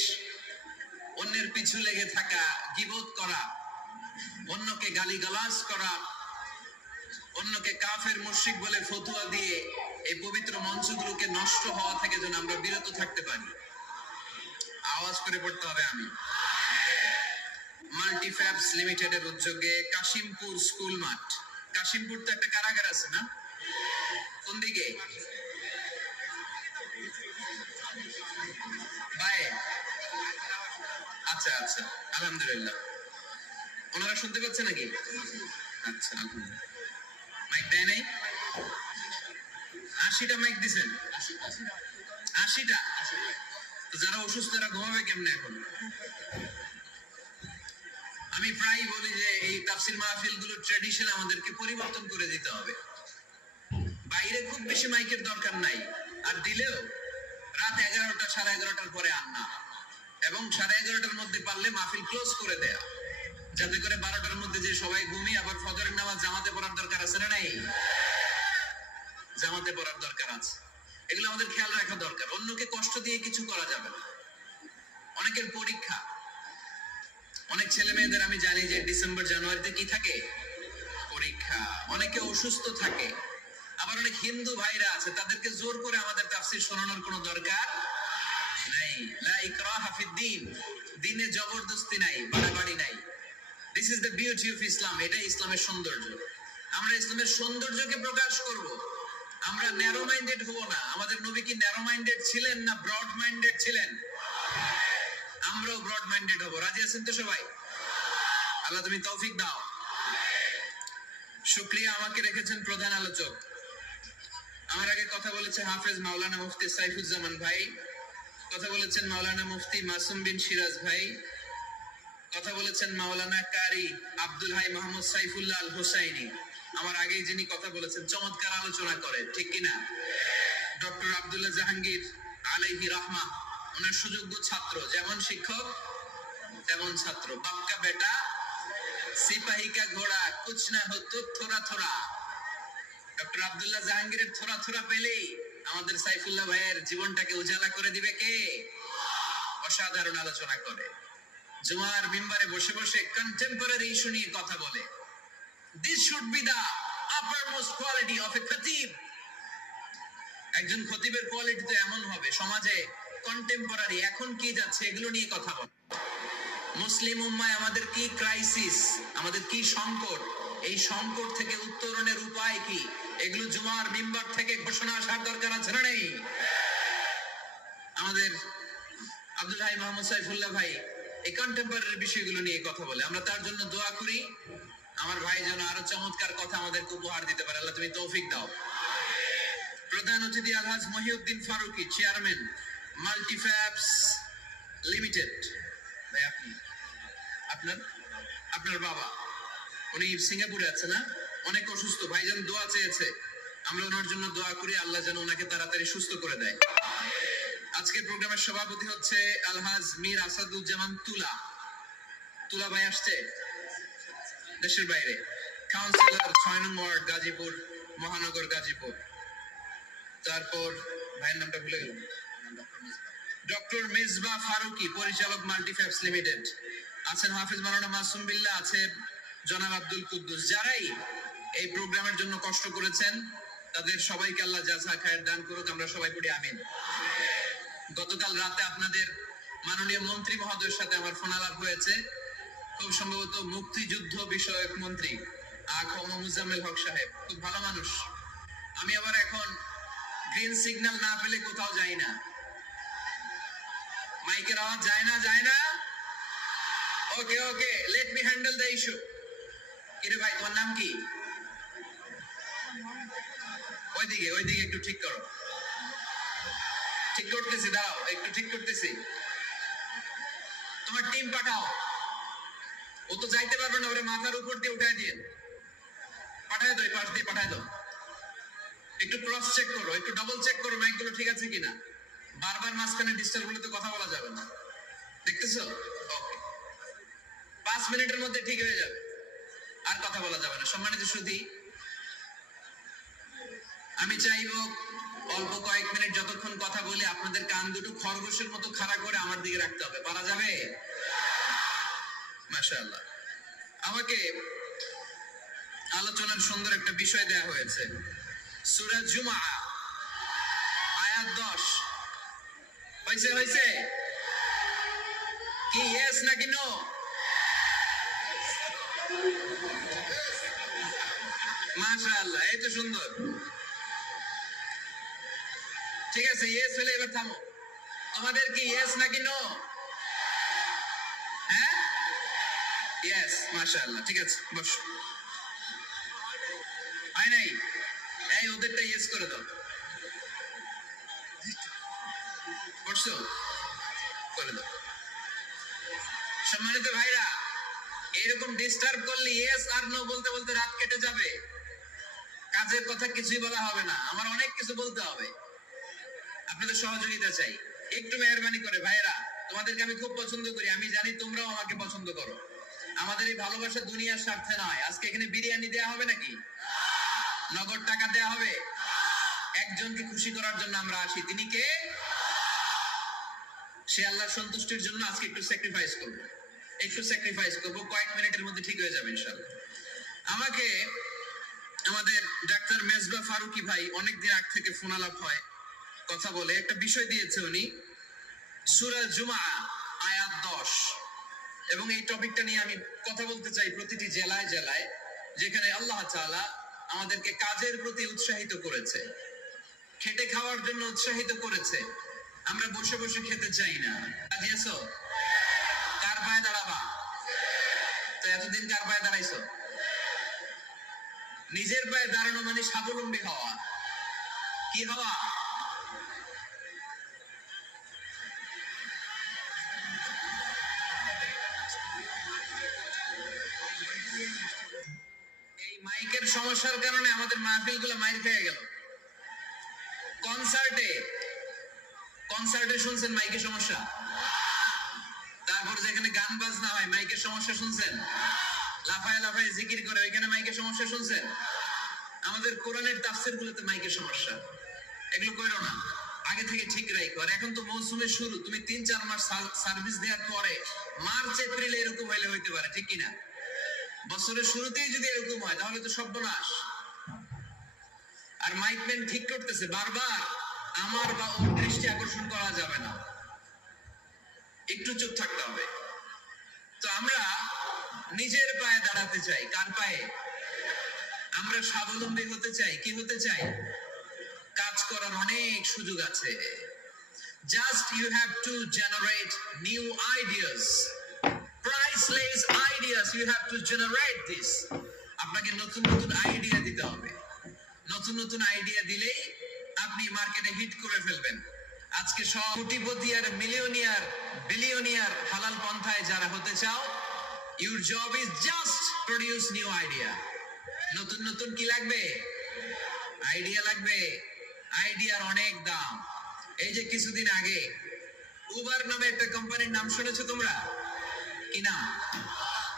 অন্যের পিছু লেগে থাকা, গীবত করা, অন্যকে গালিগালাজ করা, অন্যকে কাফের মুশরিক বলে ফতোয়া দিয়ে এই পবিত্র মঞ্চগুলোকে নষ্ট হওয়া থেকে যেন আমরা বিরত থাকতে পারি। আওয়াজ করে পড়তে হবে আমি। মাল্টিফ্যাবস লিমিটেড এর উদ্যোগে কাশিমপুর স্কুল মাঠ, কাশিমপুর তো একটা কারাগার আছে না, কোন দিকে? বায়ে। আচ্ছা আচ্ছা, আলহামদুলিল্লাহ। ওনারা শুনতে পাচ্ছে নাকি? আচ্ছা, আলহামদুলিল্লাহ। মাইক দেয় নাই? 80টা মাইক দিছেন? 80টা? তো যারা অসুস্থ তারা ঘুমাবে কেমনে এখন? আমি প্রায় বলি যে এই তাফসীর মাহফিল গুলো ট্র্যাডিশন আমাদেরকে পরিবর্তন করে দিতে হবে। বাইরে খুব বেশি মাইকের দরকার নাই, আর দিলেও রাত 11টা 11:30টার পরে আর না, এবং 11:30টার মধ্যে পারলে মাহফিল ক্লোজ করে দেয়া, যাতে করে 12টার মধ্যে যে সবাই ঘুমিয়ে আবার ফজরের নামাজ জামাতে পড়ার দরকার আছে না নাই? জামাতে পড়ার দরকার আছে। এগুলো আমাদের খেয়াল রাখা দরকার। অন্যকে কষ্ট দিয়ে কিছু করা যাবে না। অনেকের পরীক্ষা, অনেক ছেলে মেয়েদের আমি জানি যে ডিসেম্বর জানুয়ারিতে কি থাকে, পরীক্ষা। অনেকে অসুস্থ থাকে। আবার অনেক হিন্দু ভাইরা আছে, তাদেরকে জোর করে আমাদের তাফসীর শোনানোর কোনো দরকার নাই। লা ইকরাহা ফিদ্দীন, দ্বীনে জবরদস্তি নাই, বাড়াবাড়ি নাই। This is the beauty of Islam. এটা ইসলামের সৌন্দর্য। আমরা ইসলামের সৌন্দর্যকে প্রকাশ করব। আমরা ন্যারো মাইন্ডেড হব না। আমাদের নবী কি ন্যারো মাইন্ডেড ছিলেন না ব্রড মাইন্ডেড ছিলেন? আমরাও ব্রড মাইন্ডেড হব। রাজি আছেন তো সবাই? আল্লাহ তুমি তৌফিক দাও। শুকরিয়া, আমাকে রেখেছেন প্রধান আলোচক। আমার আগে কথা বলেছে হাফেজ মাওলানা মুফতি সাইফুজ্জামান ভাই, কথা বলেছেন মাওলানা মুফতি মাসুম বিন সিরাজ ভাই, কথা বলেছেন মাওলানা কারি আব্দুল হাই মোহাম্মদ সাইফুল্লাহ আল হোসাইনি। আমার আগেই যিনি কথা বলেছেন, চমৎকার আলোচনা করে, ঠিক কিনা? ডক্টর আব্দুল্লাহ জাহাঙ্গীর আলাইহি রাহমা, ওনার সুযোগ্য ছাত্র, যেমন শিক্ষক তেমন ছাত্র। বাপকা বেটা সিপাহী কা ঘোড়া কুছ না হতো থোড়া থোড়া। ডক্টর আব্দুল্লাহ জাহাঙ্গীরের থোড়া থোড়া পেলেই আমাদের সাইফুল্লাহ ভাইয়ের জীবনটাকে উজালা করে দিবে কে? অসাধারণ আলোচনা করে। জুমার মিম্বারে বসে বসে কন্টেম্পোরারি ইস্যু নিয়ে কথা বলে। This should be the uppermost quality of a khatib. একজন খতিবের কোয়ালিটি তো এমন হবে, সমাজে কন্টেম্পোরারি এখন কি যাচ্ছে এগুলো নিয়ে কথা বলে। মুসলিম উম্মায় আমাদের কি ক্রাইসিস, আমাদের কি সংকট, এই সংকট থেকে উত্তরণের উপায় কি, এগুলো জুমার মিম্বার থেকে ঘোষণা আসার দরকার আছে না নেই? আমাদের আব্দুল হাই মোহাম্মদ সাইফুল্লাহ ভাই এই কন্টেম্পোরারি বিষয়গুলো নিয়ে কথা বলে। আমরা তার জন্য দোয়া করি, আমার ভাই যেন আরো চমৎকার কথা আমাদেরকে উপহার দিতে পারে। আল্লাহ তুমি তৌফিক দাও। প্রধান অতিথি আলহাজ মহিউদ্দিন ফারুকি, চেয়ারম্যান মাল্টিফ্যাবস লিমিটেড। ভাই আপনি, আপনার বাবা, উনি সিঙ্গাপুরে আছে না, অনেক অসুস্থ। ভাইজান দোয়া চেয়েছে, আমরা ওনার জন্য দোয়া করি, আল্লাহ যেন ওনাকে তাড়াতাড়ি সুস্থ করে দেয়। আজকের প্রোগ্রামের সভাপতি হচ্ছে আলহাজ মীর আসাদুজ্জামান তুলা। তুলা ভাই আসছে দেশের বাইরে, কাউন্সিলর 6 নং ওয়ার্ড গাজীপুর মহানগর গাজীপুর। তারপর ভাইয়ের নামটা ভুলে গেলাম, ডক্টর মিসবাহ ফারুকি, পরিচালক মাল্টিফ্যাবস লিমিটেড। আছেন হাফেজ মাওলানা মাসুম বিল্লাহ, আছে জনাব আব্দুল কুদ্দুস। যারাই এই প্রোগ্রামের জন্য কষ্ট করেছেন তাদের সবাইকে আল্লাহ জাযা খায়ের দান করুক, আমরা সবাই পড়ি আমিন। গতকাল রাতে আপনাদের মাননীয় মন্ত্রী মহোদয়ের সাথে আমার ফোন আলাপ হয়েছে, খুব সম্ভবত মুক্তিযুদ্ধ বিষয়ক মন্ত্রী আ.ক.ম. মুজাম্মেল হক সাহেব, খুব ভালো মানুষ। আমি আবার এখন গ্রিন সিগন্যাল না পেলে কোথাও যাই না, মাইকের আওয়াজ যায় না। Okay okay, let me handle the issue. কিরে ভাই, তোমার নাম কি? ওইদিকে একটু ঠিক করো। ঠিক করতেছি, দাও একটু ঠিক করতেছি। তোমার টিম পাঠাও। ও তো যাইতে পারবে না, ওরে মাথার উপর দিয়ে উঠায় দিয়ে পাঠায় দাও, পাশ দিয়ে পাঠায় দাও। একটু ক্রস চেক করো, একটু ডাবল চেক করো মাইকগুলো ঠিক আছে কিনা। বারবার মাঝখানে ডিস্টার্ব হলে তো কথা বলা যাবে না। দেখতেছো? ওকে, 5 মিনিটের মধ্যে ঠিক হয়ে যাবে, আর কথা বলা যাবে না। সম্মানিত সুধী, আমি চাইবো অল্প কয়েক মিনিট যতক্ষণ কথা বলি আপনাদের কান দুটো খরগোশের মতো খাড়া করে আমার দিকে রাখতে হবে। পারা যাবে? মাশাআল্লাহ। আমাকে আলোচনার সুন্দর একটা বিষয় দেয়া হয়েছে, সূরা জুমআ আয়াত 10। হইছে হইছে কি ইয়েস নাকি নো? মাশাআল্লাহ, এই তো সুন্দর। ঠিক আছে, ইয়েস হলে এবার থামো। তোমাদের কি ইয়েস নাকি নো? হ্যাঁ, ইয়েস। মাশাআল্লাহ, ঠিক আছে, বসো। হয় নাই? এই ওদেরটা ইয়েস করে দাও। বসো, করে দাও। সম্মানিত ভাইরা, এরকম ডিস্টার্ব করলে ইয়েস আর নো বলতে বলতে রাত কেটে যাবে, কাজের কথা কিছুই বলা হবে না। আমার অনেক কিছু বলতে হবে, আপনাদের সহযোগিতা চাই। একটু মেহরবানি করে ভাইরা, তোমাদেরকে আমি খুব পছন্দ করি, আমি জানি তোমরাও আমাকে পছন্দ করো। আমাদের এই ভালোবাসা দুনিয়ার স্বার্থে নয়। আজকে এখানে বিরিয়ানি দেয়া হবে নাকি? নগদ টাকা দেয়া হবে? একজনকে খুশি করার জন্য আমরা আসি, তিনি কে? সে আল্লাহর সন্তুষ্টির জন্য আজকে একটু স্যাক্রিফাইস করব, একটু স্যাক্রিফাইস করব। কয়েক মিনিটের মধ্যে ঠিক হয়ে যাবে ইনশাআল্লাহ। আমাকে আমাদের ডাক্তার মেজবা ফারুকি ভাই অনেকদিন আগ থেকে ফোন আলাপ হয়, কথা বলে একটা বিষয় দিয়েছে উনি, সূরা জুমআ আয়াত 10। এবং এই টপিকটা নিয়ে আমি কথা বলতে চাই প্রতিটি জেলায় জেলায়, যেখানে আল্লাহ তাআলা আমাদেরকে কাজের প্রতি উৎসাহিত করেছে, খেটে খাওয়ার জন্য উৎসাহিত করেছে। আমরা বসে বসে খেতে চাই না। রাজি আছো? কার পায়ে দাঁড়াবা? তো এতদিন কার পায়ে দাঁড়াইছো? নিজের পায়ে দাঁড়ানো মানে স্বাবলম্বী হওয়া। কি হওয়া? এই মাইকের সমস্যার কারণে আমাদের মাহফিলগুলো মাইর খেয়ে গেল। কনসার্টে শুনছেন মাইকের সমস্যা? তারপর যেখানে গান বাজনা হয় মাইকের সমস্যা শুনছেন? লাফায় লাফায় জিকির করে ওইখানে মাইকের সমস্যা শুনছেন? আমাদের কোরআনের তাফসীর গুলোতে মাইকের সমস্যা। এগুলো কইরো না, আগে থেকে ঠিক রাখো। আর এখন তো মৌসুমের শুরু, তুমি 3-4 মাস সার্ভিস দেওয়ার পরে মার্চ এপ্রিলে এরকম হইলে হইতে পারে, ঠিক কিনা? বছরের শুরুতেই যদি এরকম হয় তাহলে তো সর্বনাশ। আর মাইকম্যান ঠিক করতেছে বারবার, আমার বা ওর দৃষ্টি আকর্ষণ করা যাবে না, একটু চুপ থাকতে হবে। তো আমরা নিজের পায়ে দাঁড়াতে চাই। কার পায়ে? আমরা স্বাবলম্বী হতে চাই। কি হতে চাই? কাজ করার অনেক সুযোগ আছে। Just you have to generate new ideas, priceless ideas. You have to generate this. আপনাকে নতুন নতুন আইডিয়া দিতে হবে। নতুন নতুন আইডিয়া দিলেই আপনি মার্কেটে হিট করে ফেলবেন। আজকে সব কোটিপতি আর মিলিয়নিয়ার বিলিয়নিয়ার হালাল পন্থায় যারা হতে চাও, your job is just produce new idea. নতুন নতুন কি লাগবে? আইডিয়া লাগবে। আইডিয়ার অনেক দাম। এই যে কিছুদিন আগে উবার নামে একটা কোম্পানির নাম শুনেছো তোমরা? কি নাম?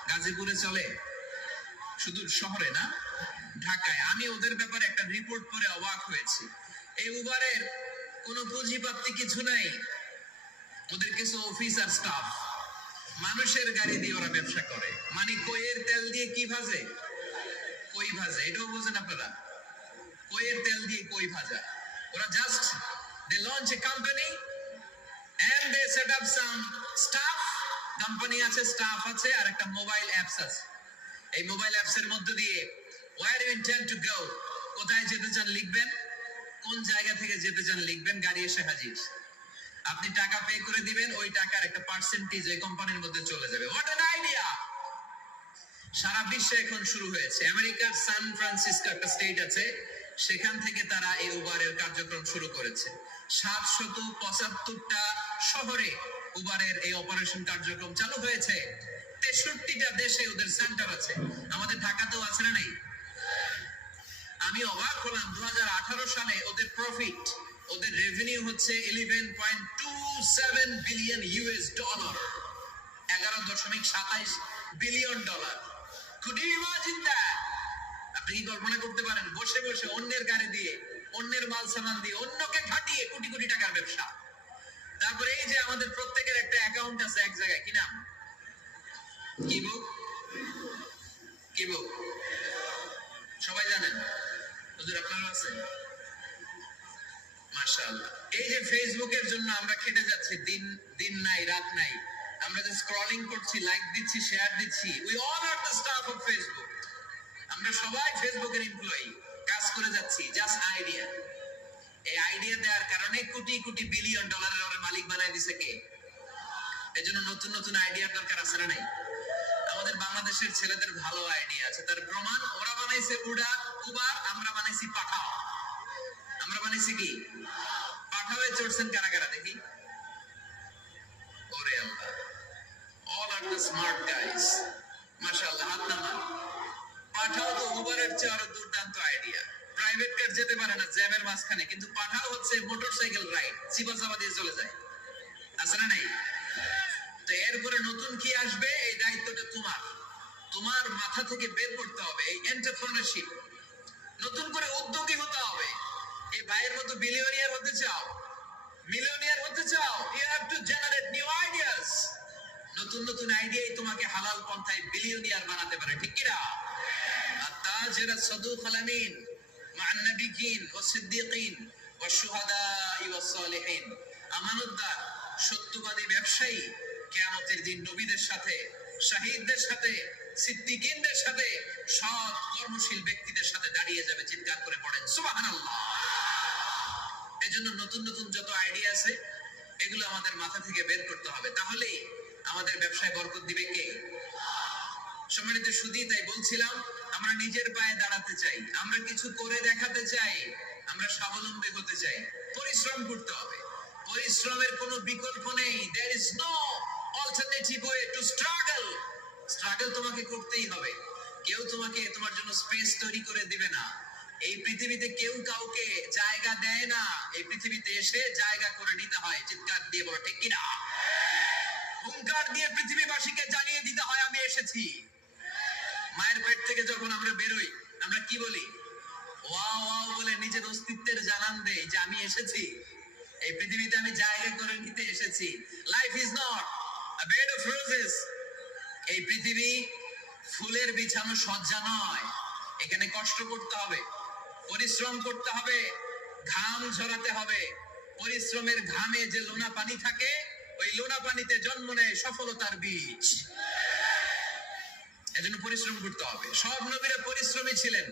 গাজীপুরে চলে, শুধু শহরে না, ঢাকায়। আমি ওদের ব্যাপারে একটা রিপোর্ট পড়ে অবাক হয়েছি। এই উবারের কোনো পুঁজিপাতি কিছু নাই, ওদের কিছু অফিস আর স্টাফ। মানুষের গাড়ি দিয়ে ওরা ব্যবসা করে। মানে কইয়ের তেল দিয়ে কি ভাজে? কই ভাজে। এটাও বুঝেন আপনারা? কইয়ের তেল দিয়ে কই ভাজা। ওরা just they launch a company and they set up some staff. Company আছে, স্টাফ আছে, আর একটা মোবাইল অ্যাপস আছে। এই মোবাইল অ্যাপস এর মধ্যে দিয়ে where do you intend to go, কোথায় যেতে চান লিখবেন, কোন জায়গা থেকে যেতে চান লিখবেন, গাড়ি এসে হাজির। আপনি টাকা পে করে দিবেন, ওই টাকার একটা পার্সেন্টেজ ওই কোম্পানির মধ্যে চলে যাবে। What an idea! সারা বিশ্বে এখন শুরু হয়েছে। আমেরিকার সান ফ্রান্সিসকো একটা স্টেট আছে, সেখান থেকে তারা এই উবারের কার্যক্রম শুরু করেছে। 775টা শহরে উবারের এই অপারেশন কার্যক্রম চালু হয়েছে। 63টা দেশে ওদের সেন্টার আছে। আমাদের ঢাকাতেও আছে না নাই? আমি অবাক হলাম 2018 সালে ওদের প্রফিট, ওদের রেভিনিউ হচ্ছে 11.27 billion US dollar, 11.27 billion dollar. Could you imagine that? আপনি কি কল্পনা করতে পারেন বসে বসে অন্যের গাড়ি দিয়ে, অন্যের মাল সামান দিয়ে, অন্যকে খাটিয়ে কোটি কোটি টাকার ব্যবসা? তারপরে এই যে আমাদের প্রত্যেকের একটা অ্যাকাউন্ট আছে এক জায়গায়, কি নাম? কি বুক? কি বুক? সবাই জানেন? হুজুর আপনারা আছেন? মাশাআল্লাহ। এই যে ফেসবুকের জন্য আমরা খেটে যাচ্ছি, দিন নাই রাত নাই, আমরা যে স্ক্রলিং করছি, লাইক দিচ্ছি, শেয়ার দিচ্ছি, we all are the staff of Facebook. আমরা সবাই ফেসবুকের এমপ্লয়ি, কাজ করে যাচ্ছি। Just idea. এই আইডিয়া দেওয়ার কারণে কোটি কোটি বিলিয়ন ডলারের ওর মালিক বানায় দিছে কে? এজন্য নতুন নতুন আইডিয়ার দরকার আছে না নাই? আমাদের বাংলাদেশের ছেলেদের ভালো আইডিয়া আছে, তার প্রমাণ ওরা বানাইছে উবার, আমরা বানাইছি পাঠাও। আমরা বানাইছি কি? পাঠাওয়ে চড়ছেন কারা কারা দেখি? ওরে আল্লাহ, all are the smart guys. মাশাআল্লাহ, হাত নামান। পাঠাও তো উবারের চেয়ে আরো দুর্দান্ত আইডিয়া। প্রাইভেট কার যেতে পারে না জ্যামের মাঝখানে, কিন্তু পাঠাও হচ্ছে মোটরসাইকেল রাইড, চিপাচাপা দিয়ে চলে যায়। আছে না নাই? তো এরপরে নতুন কি আসবে, এই দায়িত্বটা তোমার। তোমার মাথা থেকে বের করতে হবে এই এন্টারপ্রেনারশিপ। নতুন করে উদ্যোগী হতে হবে। এই ভাইয়ের মতো বিলিয়নিয়ার হতে চাও, মিলিয়নিয়ার হতে চাও, you have to generate new ideas. নতুন নতুন আইডিয়াই তোমাকে হালাল পন্থায় বিলিয়নিয়ার বানাতে পারে, ঠিক কি না? আত-তাজির আস-সাদুক আল-আমিন মা'আন নাবিয়্যিন ওয়াস-সিদ্দীকিন ওয়াশ-শুহাদা'i ওয়াস-সালিহিন। আমানতদার, সত্যবাদী ব্যবসায়ী কিয়ামতের দিন নবীদের সাথে, শহীদদের সাথে, সিদ্দীকিনদের সাথে, সৎ কর্মশীল ব্যক্তিদের সাথে দাঁড়িয়ে যাবে। চিৎকার করে পড়েন সুবহানাল্লাহ। এজন্য নতুন নতুন যত আইডিয়া আছে এগুলো আমাদের মাথা থেকে বের করতে হবে, তাহলেই আমাদের ব্যবসায় বরকত দিবে কে? সম্মানিত সুধী, তাই বলছিলাম আমরা নিজের পায়ে দাঁড়াতে চাই, আমরা কিছু করে দেখাতে চাই, আমরা স্বাবলম্বী হতে চাই। পরিশ্রম করতে হবে, পরিশ্রমের কোনো বিকল্প নেই। there is no alternative way to struggle. Struggle তোমাকে করতেই হবে। কেউ তোমাকে তোমার জন্য স্পেস তৈরি করে দিবে না। এই পৃথিবীতে কেউ কাউকে জায়গা দেয় না, এই পৃথিবীতে এসে জায়গা করে নিতে হয়। চিৎকার দিয়ে বলো ঠিক কিনা? হুঙ্কার দিয়ে পৃথিবীবাসীকে জানিয়ে দিতে হয় আমি এসেছি। মায়ের পেট থেকে যখন আমরা বেরোই, আমরা কি বলি? ওয়াও ওয়াও বলে নিজের অস্তিত্বের জানান দেই যে আমি এসেছি, এই পৃথিবীতে আমি জায়গা করে নিতে এসেছি। Life is not a bed of roses. এই পৃথিবী ফুলের বিছানো সজ্জা নয়। এখানে কষ্ট করতে হবে, পরিশ্রম করতে হবে, ঘাম ঝরাতে হবে। পরিশ্রমের ঘামে যে লোনা পানি থাকে, ওই লোনা পানিতে জন্ম নেয় সফলতার বীজ। এজন্য পরিশ্রম করতে হবে। সব নবীরা পরিশ্রমী ছিলেন,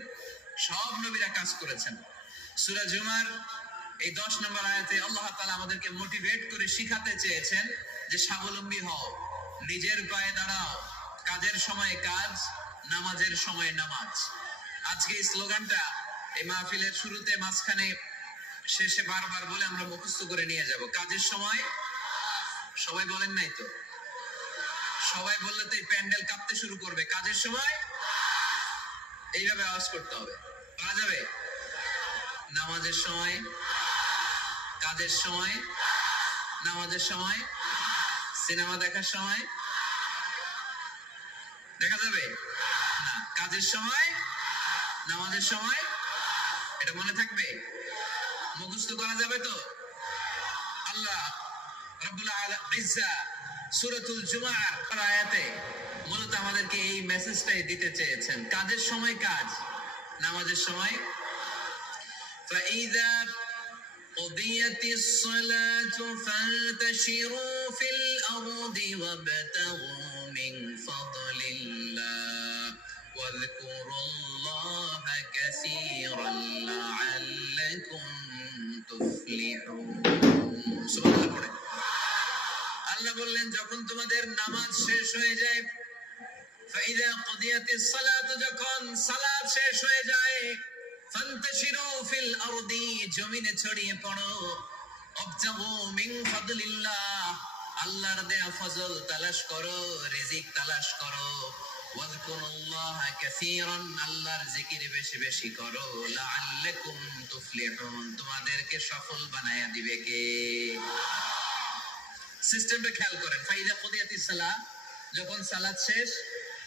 সব নবীরা কাজ করেছেন। সূরা জুমার এই 10 নম্বর আয়াতে আল্লাহ তাআলা আমাদেরকে মোটিভেট করে শিখাতে চেয়েছেন যে স্বাবলম্বী হও, নিজের পায়ে দাঁড়াও, কাজের সময় কাজ, নামাজের সময় নামাজ। আজকে এই স্লোগানটা এই মাহফিলের শুরুতে, মাঝখানে, শেষে বারবার বলে আমরা মুখস্থ করে নিয়ে যাব। কাজের সময়, সবাই বলেন নাই তো? সবাই বললে তো এই প্যান্ডেল কাঁপতে শুরু করবে। কাজের সময় এইভাবে আওয়াজ করতে হবে, পারা যাবে? নামাজের সময়, কাজের সময়, নামাজের সময়, সিনেমা দেখার সময় দেখা যাবে না? কাজের সময়, নামাজের সময়, এটা মনে থাকবে? মুখস্থ করা যাবে তো? আল্লাহ রাব্বুল ইজ্জা সূরাতুল জুমার আয়াতে মূলত আমাদেরকে এই মেসেজটাই দিতে চেয়েছেন। কাজের সময় কাজ, নামাজের সময়। فَإِذَا قُضِيَتِ الصَّلَاةُ فَانتَشِرُوا فِي الْأَرْضِ وَابْتَغُوا مِنْ فَضْلِ اللَّهِ وَاذْكُرُوا اللَّهَ كَثِيرًا لَعَلَّكُمْ تُفْلِحُونَ। সুবহানাল্লাহ। আল্লাহ বললেন যখন তোমাদের নামাজ শেষ হয়ে যায়, ফাইদা কুদিয়াতিস সালাত, যখন সালাত শেষ হয়ে যায়, ফান্তাশিরু ফিল আরদি, জমিনে ছড়িয়ে পড়ো। ওয়াবতাগু মিন ফাদলিল্লাহ, আল্লাহর দেয়া ফজল তালাশ করো, রিজিক তালাশ করো। ওয়াযকুরুল্লাহা কাসীরান, আল্লাহর জিকির বেশি বেশি করো। লাআল্লাকুম তুফলিহুন, তোমাদেরকে সফল বানায়া দিবে কে? সিস্টেমটা খেয়াল করেন। ফাইদা কুদিয়াতিস সালাহ, যখন সালাত শেষ,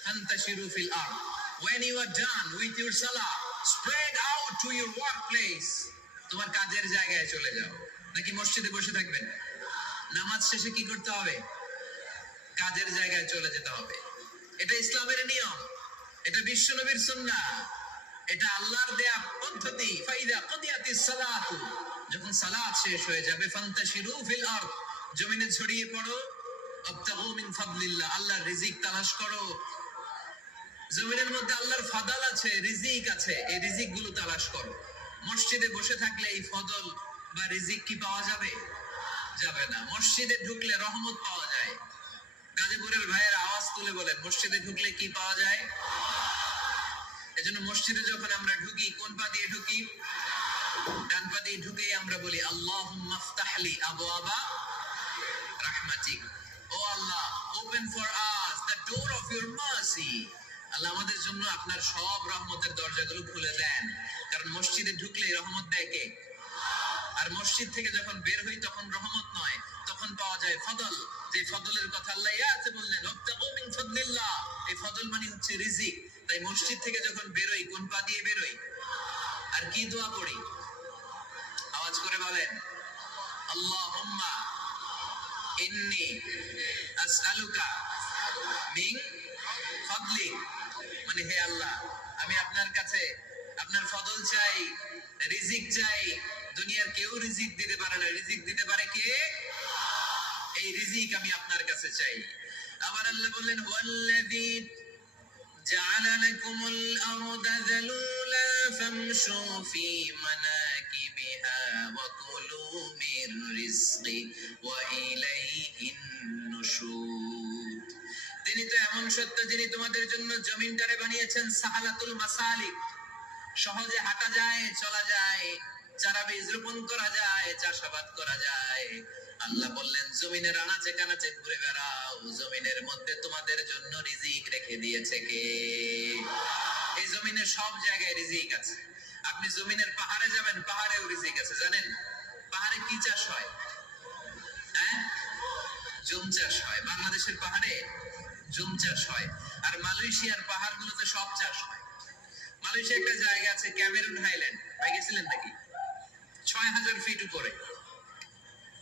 ফান্তাশিরু ফিল আরদ, when you are done with your salah, spread out to your workplace, তোমার কাজের জায়গায় চলে যাও। নাকি মসজিদে বসে থাকবেন? নামাজ শেষে কি করতে হবে? কাজের জায়গায় চলে যেতে হবে। এটা ইসলামের নিয়ম, এটা বিশ্বনবীর সুন্নাহ, এটা আল্লাহর দেয়া পদ্ধতি। ফাইদা কুদিয়াতিস সালাতু, যখন সালাত শেষ হয়ে যাবে, ফান্তাশিরু ফিল আরদ, জমিনে ছড়িয়ে পড়ো। ওয়াবতাগু মিন ফাদলিল্লাহ, আল্লাহর রিজিক তালাশ করো। জমিনের মধ্যে আল্লাহর ফাদাল আছে, রিজিক আছে, এই রিজিক গুলো তালাশ করো। মসজিদে বসে থাকলে এই ফদল বা রিজিক কি পাওয়া যাবে? যাবে না। মসজিদে ঢুকলে রহমত পাওয়া যায়। গাজীপুরের ভাইয়ের আওয়াজ তুলে বলেন, মসজিদে ঢুকলে কি পাওয়া যায়? এজন্য মসজিদে যখন আমরা ঢুকি, কোন পা দিয়ে ঢুকি? ডান পা দিয়ে ঢুকেই আমরা বলি আল্লাহুম্মা ইফতাহলি আবওয়াবা রাহমাতিক, O Allah, open for us the door of your mercy. Allah আমাদের জন্য আপনার সব রহমতের দরজাগুলো খুলে দেন। কারণ মসজিদে ঢুকলে রহমত দেয় কে? আর মসজিদ থেকে যখন বের হই তখন রহমত নয়, তখন পাওয়া যায় ফদল। যে ফদলের কথা আল্লাহ ইয়াতে বললেন, ওয়াবতাগু মিন ফাদলিল্লাহ, এই ফদল মানে হচ্ছে রিজিক। তাই মসজিদ থেকে যখন বের হই, কোন পা দিয়ে বের হই? আর কি দোয়া পড়ি? আওয়াজ করে বলেন, আল্লাহুম্মা ইন্নী আসআলুকা মিন ফাদলি, মানে হে আল্লাহ, আমি আপনার কাছে আপনার ফদল চাই, রিজিক চাই। দুনিয়ার কেউ রিজিক দিতে পারে না, রিজিক দিতে পারে কে? এই রিজিক আমি আপনার কাছে চাই। আবার আল্লাহ বললেন, ওয়াল্লাযী জাআলা লাকুমুল আরদা যালুলা ফামশু ফি মানাকিবিহা ওয়া কুলু মির রিজকি ওয়া ইলাইহিন নুশুর। তিনি তো এমন সত্য, যিনি তোমাদের জন্য জমিনটারে বানিয়েছেন সাহালাতুল মাসালিক, সহজে হাঁটা যায়, চলা যায়, চারা বীজ রোপণ করা যায়, চাষাবাদ করা যায়। আল্লাহ বললেন, জমিনের আনাচে কানাচে ঘুরে বেড়াও, জমিনের মধ্যে তোমাদের জন্য রিজিক রেখে দিয়েছে কে? এই জমিনের সব জায়গায় রিজিক আছে। আপনি জমিনের পাহাড়ে যাবেন, পাহাড়েও রিজিক আছে। জানেন পাহাড়ে কি চাষ হয়? হ্যাঁ, জুম চাষ হয়। বাংলাদেশের পাহাড়ে জুম চাষ হয়। আর মালয়েশিয়ার পাহাড়গুলোতে সব চাষ হয়। মালয়েশিয়া একটা জায়গা আছে, ক্যামেরুন হাইল্যান্ড, ভাই গেছিলেন নাকি? ৬,০০০ ফিট উপরে,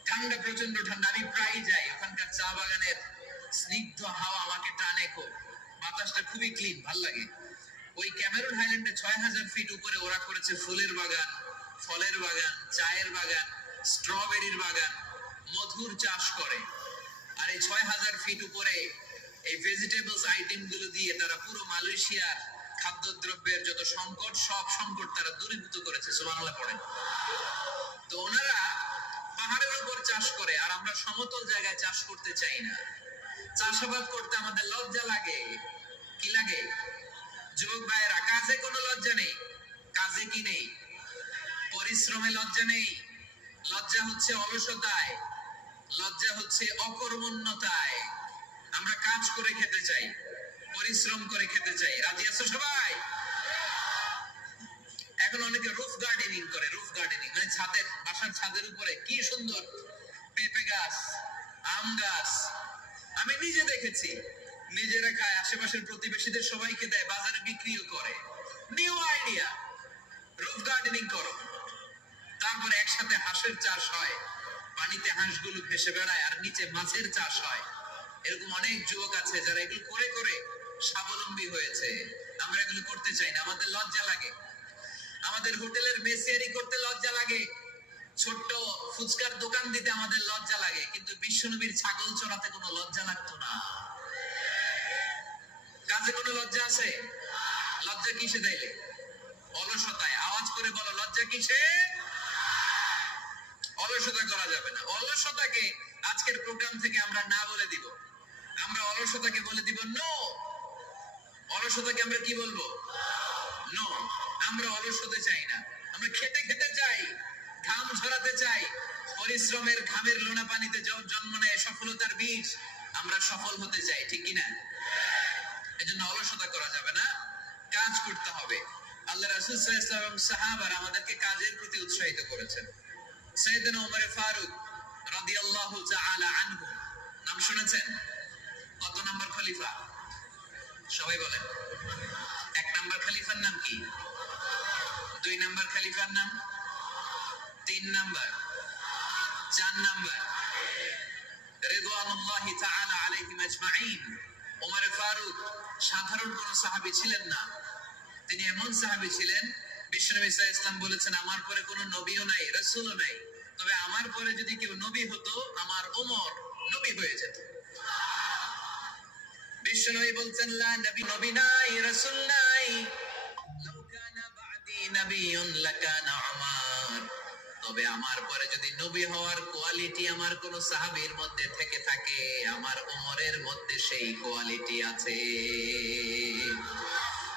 ঠান্ডা, প্রচন্ড ঠান্ডা। আমি প্রায় যাই, ওখানকার চা বাগানের স্নিগ্ধ হাওয়া আমাকে টানে খুব, বাতাসটা খুবই ক্লিন, ভাল লাগে। ওই ক্যামেরুন হাইল্যান্ডে ৬,০০০ ফিট উপরে ওরা করেছে ফুলের বাগান, ফলের বাগান, চায়ের বাগান, স্ট্রবেরির বাগান, মধুর চাষ করে। আর এই ৬,০০০ ফিট উপরে এই ভেজিটেবলস আইটেম গুলো দিয়ে তারা পুরো মালয়েশিয়ার খাদ্যদ্রব্যের যত সংকট, সব সংকট তারা দূরীভূত করেছে। সুবহানাল্লাহ পড়েন। তো ওনারা পাহাড়ের উপর চাষ করে, আর আমরা সমতল জায়গায় চাষ করতে চাই না। চাষাবাদ করতে আমাদের লজ্জা লাগে। কি লাগে? যুবক ভাইয়েরা, কাজে কোনো লজ্জা নেই। কাজে কি নেই? পরিশ্রমে লজ্জা নেই। লজ্জা হচ্ছে অলসতায়, লজ্জা হচ্ছে অকর্মণ্যতায়। আমরা কাজ করে খেতে চাই, পরিশ্রম করে খেতে চাই। রাজি আছো সবাই? এখন অনেকে রুফ গার্ডেনিং করে। রুফ গার্ডেনিং মানে ছাদের, বাসার ছাদের উপরে কি সুন্দর পেঁপে গাছ, আম গাছ। আমি নিজে দেখেছি, নিজেরা খায়, আশেপাশের প্রতিবেশীদের সবাইকে দেয়, বাজারে বিক্রিও করে। নিউ আইডিয়া, রুফ গার্ডেনিং করো। তারপরে একসাথে হাঁসের চাষ হয়, পানিতে হাঁসগুলো ভেসে বেড়ায়, আর নিচে মাছের চাষ হয়। এরকম অনেক যুবক আছে যারা এগুলো করে করে স্বাবলম্বী হয়েছে। আমরা এগুলো করতে চাই না, আমাদের লজ্জা লাগে। আমাদের হোটেলের মেসিয়ারি করতে লজ্জা লাগে, ছোট্ট ফুচকার দোকান দিতে আমাদের লজ্জা লাগে। কিন্তু বিশ্বনবীর ছাগল চড়াতে কোনো লজ্জা লাগতো না। কাজে কোনো লজ্জা আছে? লজ্জা কিসে দেয়? অলসতায়। আওয়াজ করে বলো, লজ্জা কিসে? অলসতা করা যাবে না। অলসতাকে আজকের প্রোগ্রাম থেকে আমরা না বলে দিব। আমরা অলসতাকে বলে দিব নো। অলসতাকে আমরা কি বলবো? নো। আমরা অলস হতে চাই না, আমরা খেতে খেতে চাই, ঘাম ঝরাতে চাই, পরিশ্রমের ঘামের লোনা পানিতে জন্ম নেয় সফলতার বীজ। আমরা সফল হতে চাই, ঠিক কিনা? এজন্য অলসতা করা যাবে না, কাজ করতে হবে। আল্লাহ রাসূল সাল্লাল্লাহু আলাইহি ওয়াসাল্লাম এবং সাহাবারা আমাদেরকে কাজের প্রতি উৎসাহিত করেছেন। সাইয়েদনা ওমর ফারুক রাদিয়াল্লাহু তাআলা আনহু, নাম শুনেছেন? কত নাম্বার খলিফা? সবাই বলেন। 1 নাম্বার খলিফার নাম কি? 2 নাম্বার খলিফার নাম? 3 নাম্বার? 4 নাম্বার? রিদওয়ানুল্লাহি তাআলা আলাইহিম আজমাইন। ওমর ফারুক সাধারণ কোন সাহাবী ছিলেন না, তিনি এমন সাহাবী ছিলেন, বিশ্বনবী সাল্লাল্লাহু আলাইহি ওয়াসাল্লাম বলেছেন আমার পরে কোনো নবীও নাই, রাসূলও নাই, তবে আমার পরে যদি কেউ নবী হতো আমার ওমর নবী হয়ে যেত। বিশ্বনবী বলছেন লা নবী নাই, রাসূল নাই, লাউ কানা বাদি নবিয়্যুন লাকানা উমর। তবে আমার পরে যদি নবী হওয়ার কোয়ালিটি আমার কোন সাহাবীর মধ্যে থেকে থাকে, আমার ওমরের মধ্যে সেই কোয়ালিটি আছে।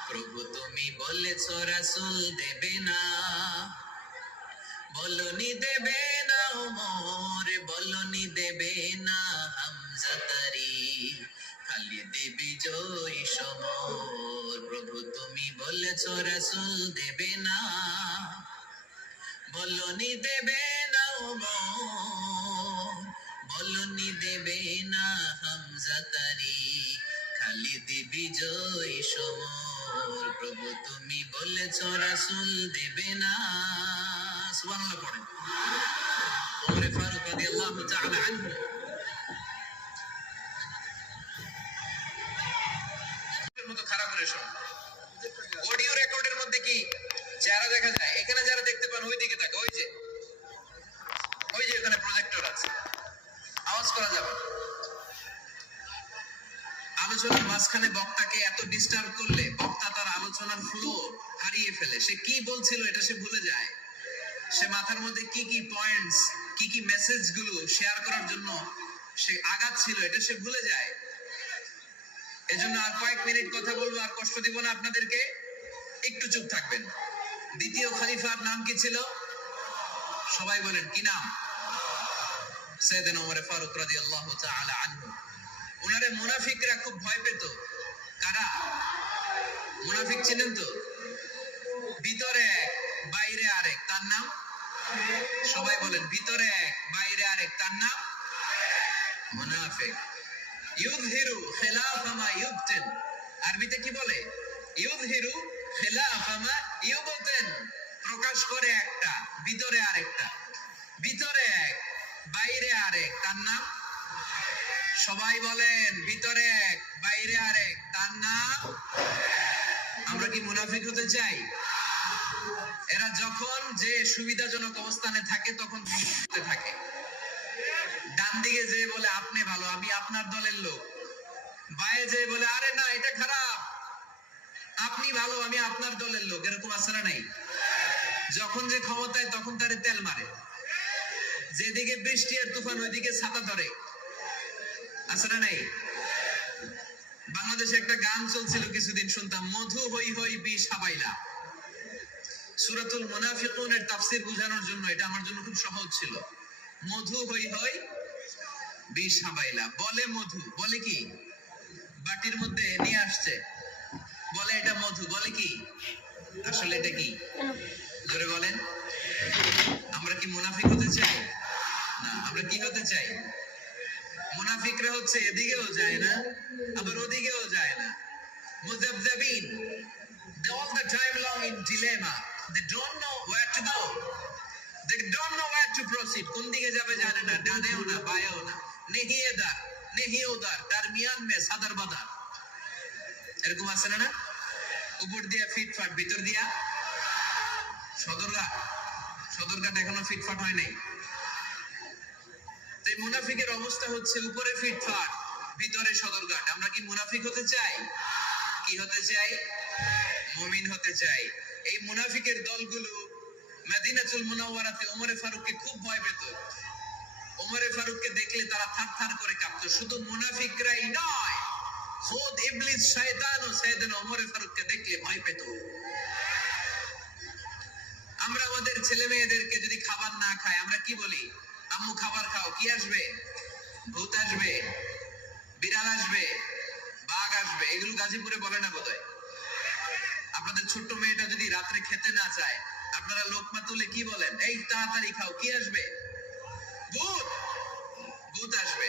প্রভু তুমি বলেছো রাসূল দেবে না, বলনি দেবে না ওমর, বলনি দেবে না হামজা তারি, খালিদ বিজয় সমর। প্রভু তুমি বলেছো রাসূল দেবে না, বলনি দেবে না ওমর, বলনি দেবে না হামজা তারি, খালিদ বিজয় সমর। প্রভু তুমি বলেছো রাসূল দেবে না। সুবহানাল্লাহ পড়েন। ওমর ফারুক রাদিয়াল্লাহু তাআলা আনহু মতো খারাপ রেশন অডিও রেকর্ডের মধ্যে কি চেহারা দেখা যায়? এখানে যারা দেখতে পান ওই দিকে থাকে, ওই যে এখানে প্রজেক্টর আছে, আওয়াজ করা যাবে। আলোচনার মাঝখানে বক্তাকে এত ডিস্টার্ব করলে বক্তা তার আলোচনার ফ্লো হারিয়ে ফেলে। সে কি বলছিল এটা সে ভুলে যায়। সে মাথার মধ্যে কি কি পয়েন্টস, কি কি মেসেজ গুলো শেয়ার করার জন্য সে আগাচ্ছিল এটা সে ভুলে যায়। এজন্য আর কয়েক মিনিট কথা বলবো, আর কষ্ট দিব না আপনাদেরকে, একটু চুপ থাকবেন। দ্বিতীয় খলিফার নাম কি ছিল? সবাই বলেন কি নাম? সাইয়েদনা ওমর ফারুক রাদিয়াল্লাহু তাআলা আনহু। ওনারে মুনাফিকরা খুব ভয় পেত। কারা? মুনাফিক চিনেন তো? ভিতরে এক বাইরে আরেক, তার নাম? সবাই বলেন ভিতরে এক বাইরে আরেক, তার নাম মুনাফিক। ইউযহিরু খিলাফা মা ইউবতিন, আরবিতে কি বলে? ইউযহিরু খিলাফা মা ইউবতিন, প্রকাশ করে একটা ভিতরে আরেকটা। ভিতরে এক বাইরে আরেক, তার নাম? সবাই বলেন ভিতরে এক বাইরে আরেক, তার নাম? আমরা কি মুনাফিক হতে চাই? এরা যখন যে সুবিধাজনক অবস্থানে থাকে তখন থাকে, ডান দিকে যে বলে আপনি ভালো, আমি আপনার দলের লোক, বায়ে যে বলে আরে না এটা খারাপ, আপনি ভালো, আমি আপনার দলের লোক, এরকম আছে না নাই? যখন যে ক্ষমতায় তখন তারে তেল মারে, যেদিকে বৃষ্টি আর তুফান ওইদিকে ছাতা ধরে, আছে না নাই? বাংলাদেশে একটা গান চলছিল কিছুদিন, শুনতাম, মধু হই হই বিষ হাবাইলা। সূরাতুল মুনাফিকুনের তাফসীর বোঝানোর জন্য এটা আমার জন্য খুব সহজ ছিল। মধু হই হই বিষ হাবাইলা, বলে মধু, বলে কি? বাটির মধ্যে নিয়ে আসছে, বলে এটা মধু, বলে কি? আসলে এটা কি? জোরে বলেন। আমরা কি মুনাফিক হতে চাই? না, আমরা কি হতে চাই? মুনাফিকরা হচ্ছে এদিকেও যায় না আবার ওদিকেও যায় না, মুযাবযাবিন, they all the time long in dilemma, they don't know where to go, they don't know where to proceed, কোন দিকে যাবে জানে না, ডানেও না বায়েও না, নেহি এদার নেহি ওদার, দরমিয়ান মে সাদর বাদার। এরকম আছে না? উপর দিয়া ফিটফাট, ভিতর দিয়া সদরঘাট এখনো ফিটফাট হয় নাই। এই মুনাফিকের অবস্থা হচ্ছে উপরে ফিটফাট ভিতরে সদরঘাট। আমরা কি মুনাফিক হতে চাই? কি হতে চাই? মুমিন হতে চাই। এই মুনাফিকের দলগুলো মদিনাতুল মুনাওয়ারাতে ওমর ফারুককে খুব ভয় পেত। ওমর ফারুককে দেখলে তারা থারথার করে কাঁপতো। শুধু মুনাফিকরাই নয়, খোদ ইবলিস শয়তানও সাইয়েদনা ওমর ফারুককে দেখলে ভয় পেত। আমরা আমাদের ছেলে মেয়েদেরকে যদি খাবার না খায় আমরা কি বলি? আম্মু খাবার খাও, কি আসবে? ভূত আসবে, বিড়াল আসবে, বাঘ আসবে। এগুলো গাজীপুরে বলে না বোধহয়। আপনাদের ছোট্ট মেয়েটা যদি রাত্রে খেতে না চায়, আপনারা লোকমা তুলে কি বলেন? এই তাড়াতাড়ি খাও, কি আসবে? ভূত, ভূত আসবে।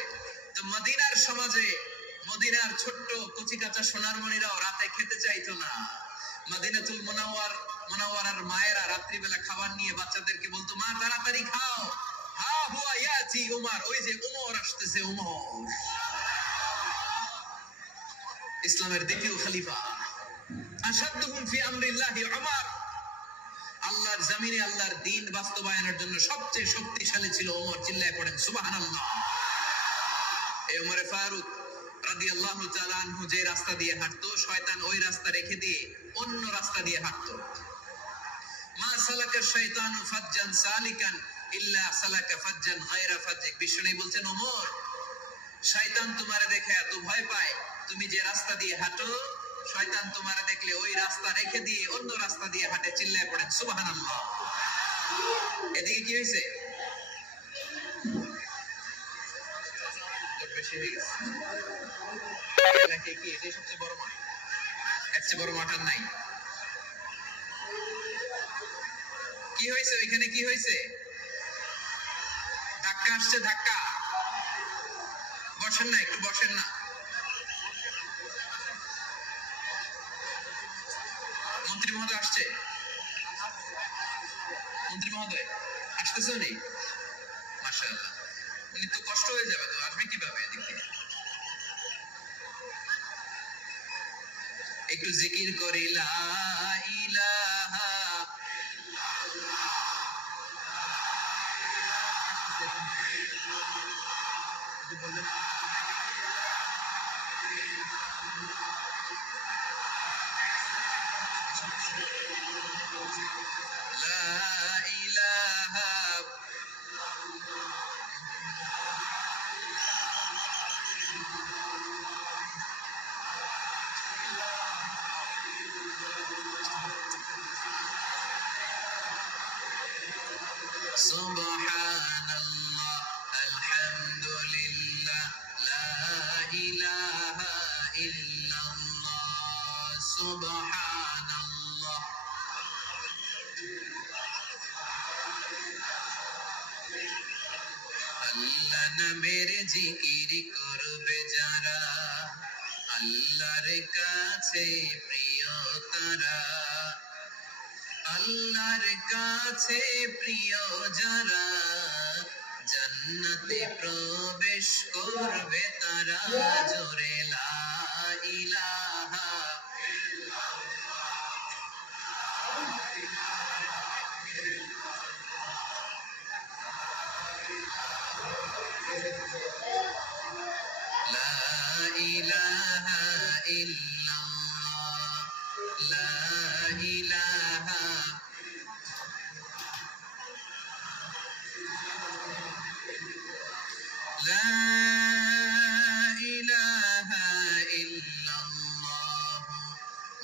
তো মদিনার সমাজে মদিনার ছোট্ট কচি কাঁচা সোনার মণিরাও রাতে খেতে চাইতো না। মদিনাতুল মুনাওয়ারার মায়েরা রাত্রিবেলা খাবার নিয়ে বাচ্চাদেরকে বলতো, মা তাড়াতাড়ি খাও, হা হুয়া ইয়াতি উমর, ওই যে উমর আসতেছে, উমর ইসলামের দ্বিতীয় খলিফা। আশাদ্দুহুম ফি আমরিল্লাহি উমর, আল্লাহর জমিনে আল্লাহর দ্বীন বাস্তবায়নের জন্য সবচেয়ে শক্তিশালী ছিল উমর। চিল্লায় পড়েন সুবহানাল্লাহ। এই উমরে ফারুক রাদিয়াল্লাহু তাআলা আনহু যে রাস্তা দিয়ে হাঁটতো, শয়তান ওই রাস্তা রেখে দিয়ে অন্য রাস্তা দিয়ে হাঁটতো। মা সালাকা শাইতানু ফাজ্জান সালিকান ইল্লা সালাকা ফাজ্জান গায়রা ফাজ্জিক। বিষ্ণু বলছেন, ওমর, শয়তান তোমারে দেখে এত ভয় পায়, তুমি যে রাস্তা দিয়ে হাঁটো, শয়তান তোমারে দেখলে ওই রাস্তা রেখে দিয়ে অন্য রাস্তা দিয়ে হাঁটে। চিল্লায় পড়েন সুবহানাল্লাহ। এদিকে কি হয়েছে? বেশি হয়ে গেছে। কি এটাই সবচেয়ে বড় মাঠ? এর চেয়ে বড় মাঠ আর নাই। কি হয়েছে ওইখানে? কি হয়েছে? ধাক্কা আসছে, ধাক্কা। বসেন না, একটু বসেন না। মন্ত্রী মহোদয় আসছে? মন্ত্রী মহোদয় আসতেছে উনি? মাশাআল্লাহ। উনি তো কষ্ট হয়ে যাবে, তো আসবে কিভাবে? এদিক থেকে একটু জিকির করি, লা ইলাহা লা ইলাহা সুবহানাল্লাহ আলহামদুলিল্লাহ লা ইলাহা ইল্লাল্লাহ সুবহানাল্লাহ। আল্লাহ নামের জিকির করবে যারা, আল্লাহর কাছে প্রিয় তারা। আল্লাহর কাছে প্রিয় যারা, জান্নাতে প্রবেশ করবে তারা। জোরে লা ইলাহা লা ইলাহা ইল্লাল্লাহ লা ইলাহা লা ইলাহা ইল্লাল্লাহ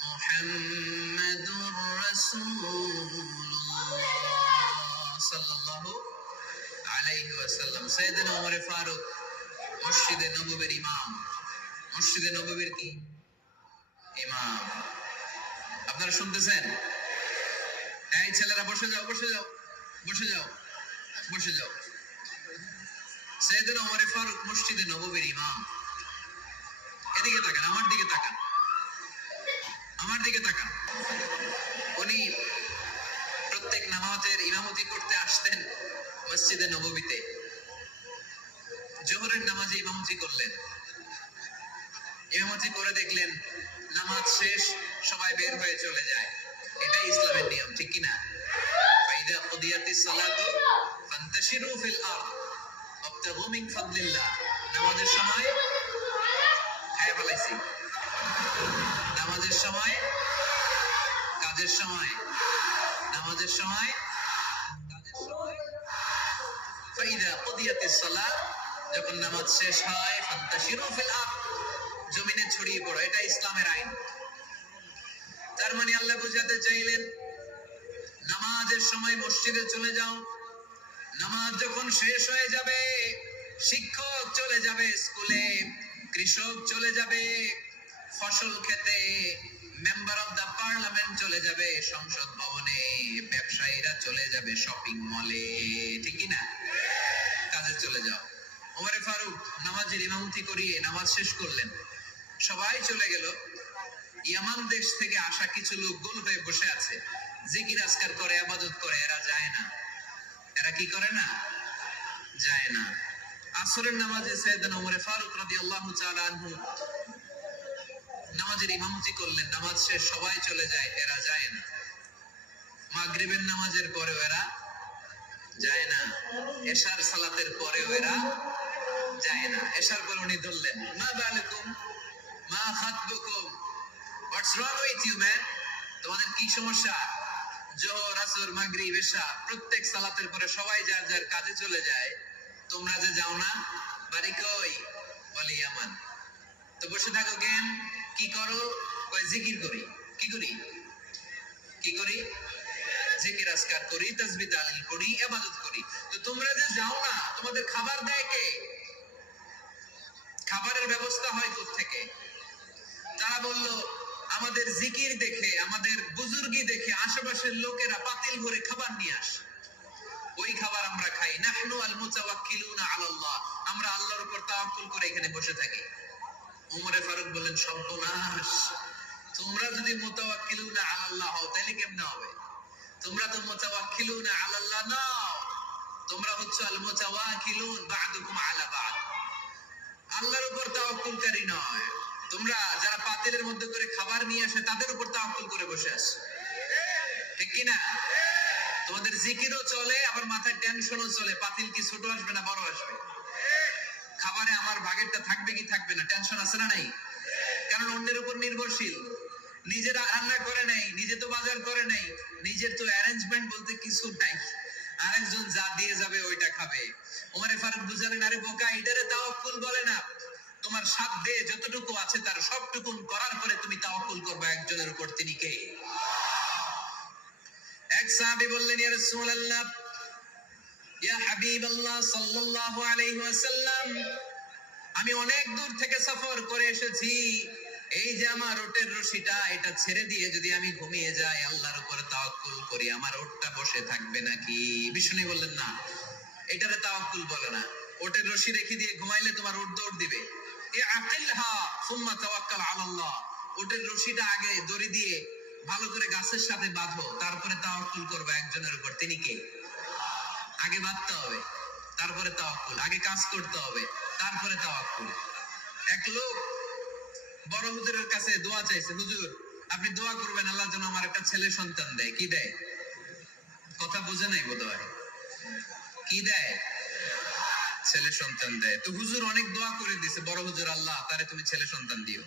মুহাম্মাদুর রাসূলুল্লাহ সাল্লাল্লাহু আলাইহি ওয়াসাল্লাম। সাইয়েদনা ওমর ফারুক মসজিদে নববীর ইমাম। মসজিদে নববীর কি ইমাম? আপনারা শুনতেছেন? এই ছেলেরা বসে যাও, বসে যাও, বসে যাও, বসে যাও। সাইয়েদনা ওমর ফারুক মসজিদে নববীর ইমাম। এদিকে তাকান, আমার দিকে তাকান, আমার দিকে তাকান। উনি প্রত্যেক নামাজের ইমামতি করতে আসতেন মসজিদে নববীতে। জোহরের নামাজে ইমামতি করলেন। ইমামতি করে দেখলেন নামাজ শেষ, সবাই বের হয়ে চলে যায়। এটাই ইসলামের নিয়ম, ঠিক কিনা? ফাইদা কুদিয়াতিস সালাতু ফান্তাশিরু ফিল আরদ ওয়াবতাগু মিন ফাদলিল্লাহ। নামাজের সময় খায় ফেলাইছি, নামাজের সময়, কাজের সময়, নামাজের সময়, কাজের সময়। ফাইদা কুদিয়াতিস সালাত, যখন নামাজ শেষ হয়, ফান্তাশিরু ফিল আরদ, জমিনে ছড়িয়ে পড়ো। এটা ইসলামের আইন। তার মানে আল্লাহ বুঝাতে চাইলেন নামাজের সময় মসজিদে চলে যাও, নামাজ যখন শেষ হয়ে যাবে, শিক্ষক চলে যাবে স্কুলে, কৃষক চলে যাবে ফসল খেতে, মেম্বার অফ দা পার্লামেন্ট চলে যাবে সংসদ ভবনে, ব্যবসায়ীরা চলে যাবে শপিং মলে, ঠিক কি না? কাজে চলে যাও। ওমরে ফারুক নামাজের ইমামতি করিয়ে নামাজ শেষ করলেন, সবাই চলে গেল। ইয়ামান দেশ থেকে আসা কিছু লোক গোল হয়ে বসে আছে, জিকির আজকার করে, ইবাদত করে, এরা যায় না। এরা কি করে না? যায় না। আসরের নামাজে সাইয়েদনা ওমর ফারুক রাদিয়াল্লাহু তাআলা আনহু নামাজের ইমামতি করলেন, নামাজ শেষ, সবাই চলে যায়, এরা যায় না। মাগরিবের নামাজের পরেও এরা যায় না, এশার সালাতের পরেও এরা যায় না। এশার পর উনি ধরলেন, মা বালাকুম মা খাতবুকুম, হোয়াটস রং উইথ ইউ ম্যান, তোমাদের কি সমস্যা? জোহর, আসর, মাগরিব, এশা প্রত্যেক সালাতের পরে সবাই যার যার কাজে চলে যায়, তোমরা যে যাও না, বাড়ি কই? বলে ইয়ামান। তো বসে থাকো কেন? কি করো? কয় জিকির করি। কি করি? কি করি? জিকির আজকার করি, তাসবিহ তাহলিল করি, ইবাদত করি। তো তোমরা যে যাও না, তোমাদের খাবার দেয় কে? খাবারের ব্যবস্থা হয় কোত্থেকে? তারা বলল, আমাদের জিকির দেখে, আমাদের বুজুর্গি দেখে আশেপাশের লোকেরা পাতিল ভরে খাবার নিয়ে আসে, ওই খাবার আমরা খাই। নাহনু আল মুতাওয়াক্কিলুনা আলাল্লাহ, আমরা আল্লাহর উপর তাওয়াক্কুল করে এখানে বসে থাকি। ওমরে ফারুক বললেন, সর্বনাশ, তোমরা যদি মুতাওয়াক্কিলুনা আলাল্লাহ হও তাহলে কেমনে হবে? তোমরা তো মুতাওয়াক্কিলুনা আলাল্লাহ নও, তোমরা হচ্ছে আল মুতাওয়াক্কিলুন বা'দুকুম আলা বা'দ, আল্লাহর উপর তাওয়াক্কুলকারী নয়। তোমরা যারা পাতিলের মধ্যে করে খাবার নিয়ে আসে তাদের উপর তাওয়াক্কুল করে বসে আছো, ঠিক কি না? তোমাদের জিকিরও চলে, আবার মাথায় টেনশনও চলে, পাতিল কি ছোট আসবে না বড় আসবে, খাবারে আমার ভাগেরটা থাকবে কি থাকবে না, টেনশন আছে না নাই? কারণ অন্যের উপর নির্ভরশীল, নিজেরা রান্না করে নাই, নিজে তো বাজার করে নাই, নিজের তো অ্যারেঞ্জমেন্ট বলতে কিছু নাই, আরেকজন যা দিয়ে যাবে ওইটা খাবে। ওমরে ফারুক বুঝালেন, আরে বোকা, এটারে তাওয়াক্কুল বলে না। তোমার সাধ্যে যতটুকু আছে তার সবটুকু করার পরে তুমি তাওয়াক্কুল করবে একজনের উপর, তিনি কে? এক সাহাবী বললেন, ইয়া রাসূলুল্লাহ, ইয়া হাবিবাল্লাহ সাল্লাল্লাহু আলাইহি ওয়াসাল্লাম, আমি অনেক দূর থেকে সফর করে এসেছি, এই যে আমার ওটের রশিটা, এটা ছেড়ে দিয়ে যদি আমি ঘুমিয়ে যাই, আল্লাহর উপর তাওয়াক্কুল করি, আমার ওটটা বসে থাকবে নাকি? বিষ্ণু বললেন, না, এটারে তাওয়াক্কুল বলে না। ওটের রশি রেখে দিয়ে ঘুমাইলে তোমার ওট দৌড় দিবে। এ আকিলহা সুম্মা তাওয়াক্কাল আলাল্লাহ, ওটের রশিটা আগে দড়ি দিয়ে ভালো করে গাছের সাথে বাঁধো, তারপরে তাওয়াক্কুল করবে একজনের উপর, তিনি কে? আগে বাঁধতে হবে, তারপরে তাওয়াক্কুল, আগে কাজ করতে হবে, তারপরে তাওয়াক্কুল। এক লোক বড় হুজুরের কাছে দোয়া চাইছে, হুজুর আপনি দোয়া করবেন আল্লাহ যেন আমার একটা ছেলে সন্তান দেয়। কি দেয়? কথা বুঝে নাই বোধহয়। কি দেয়? ছেলে সন্তান দেয়। তো হুজুর অনেক দোয়া করে দিছে, বড় হুজুর, আল্লাহ তারে তুমি ছেলে সন্তান দিও।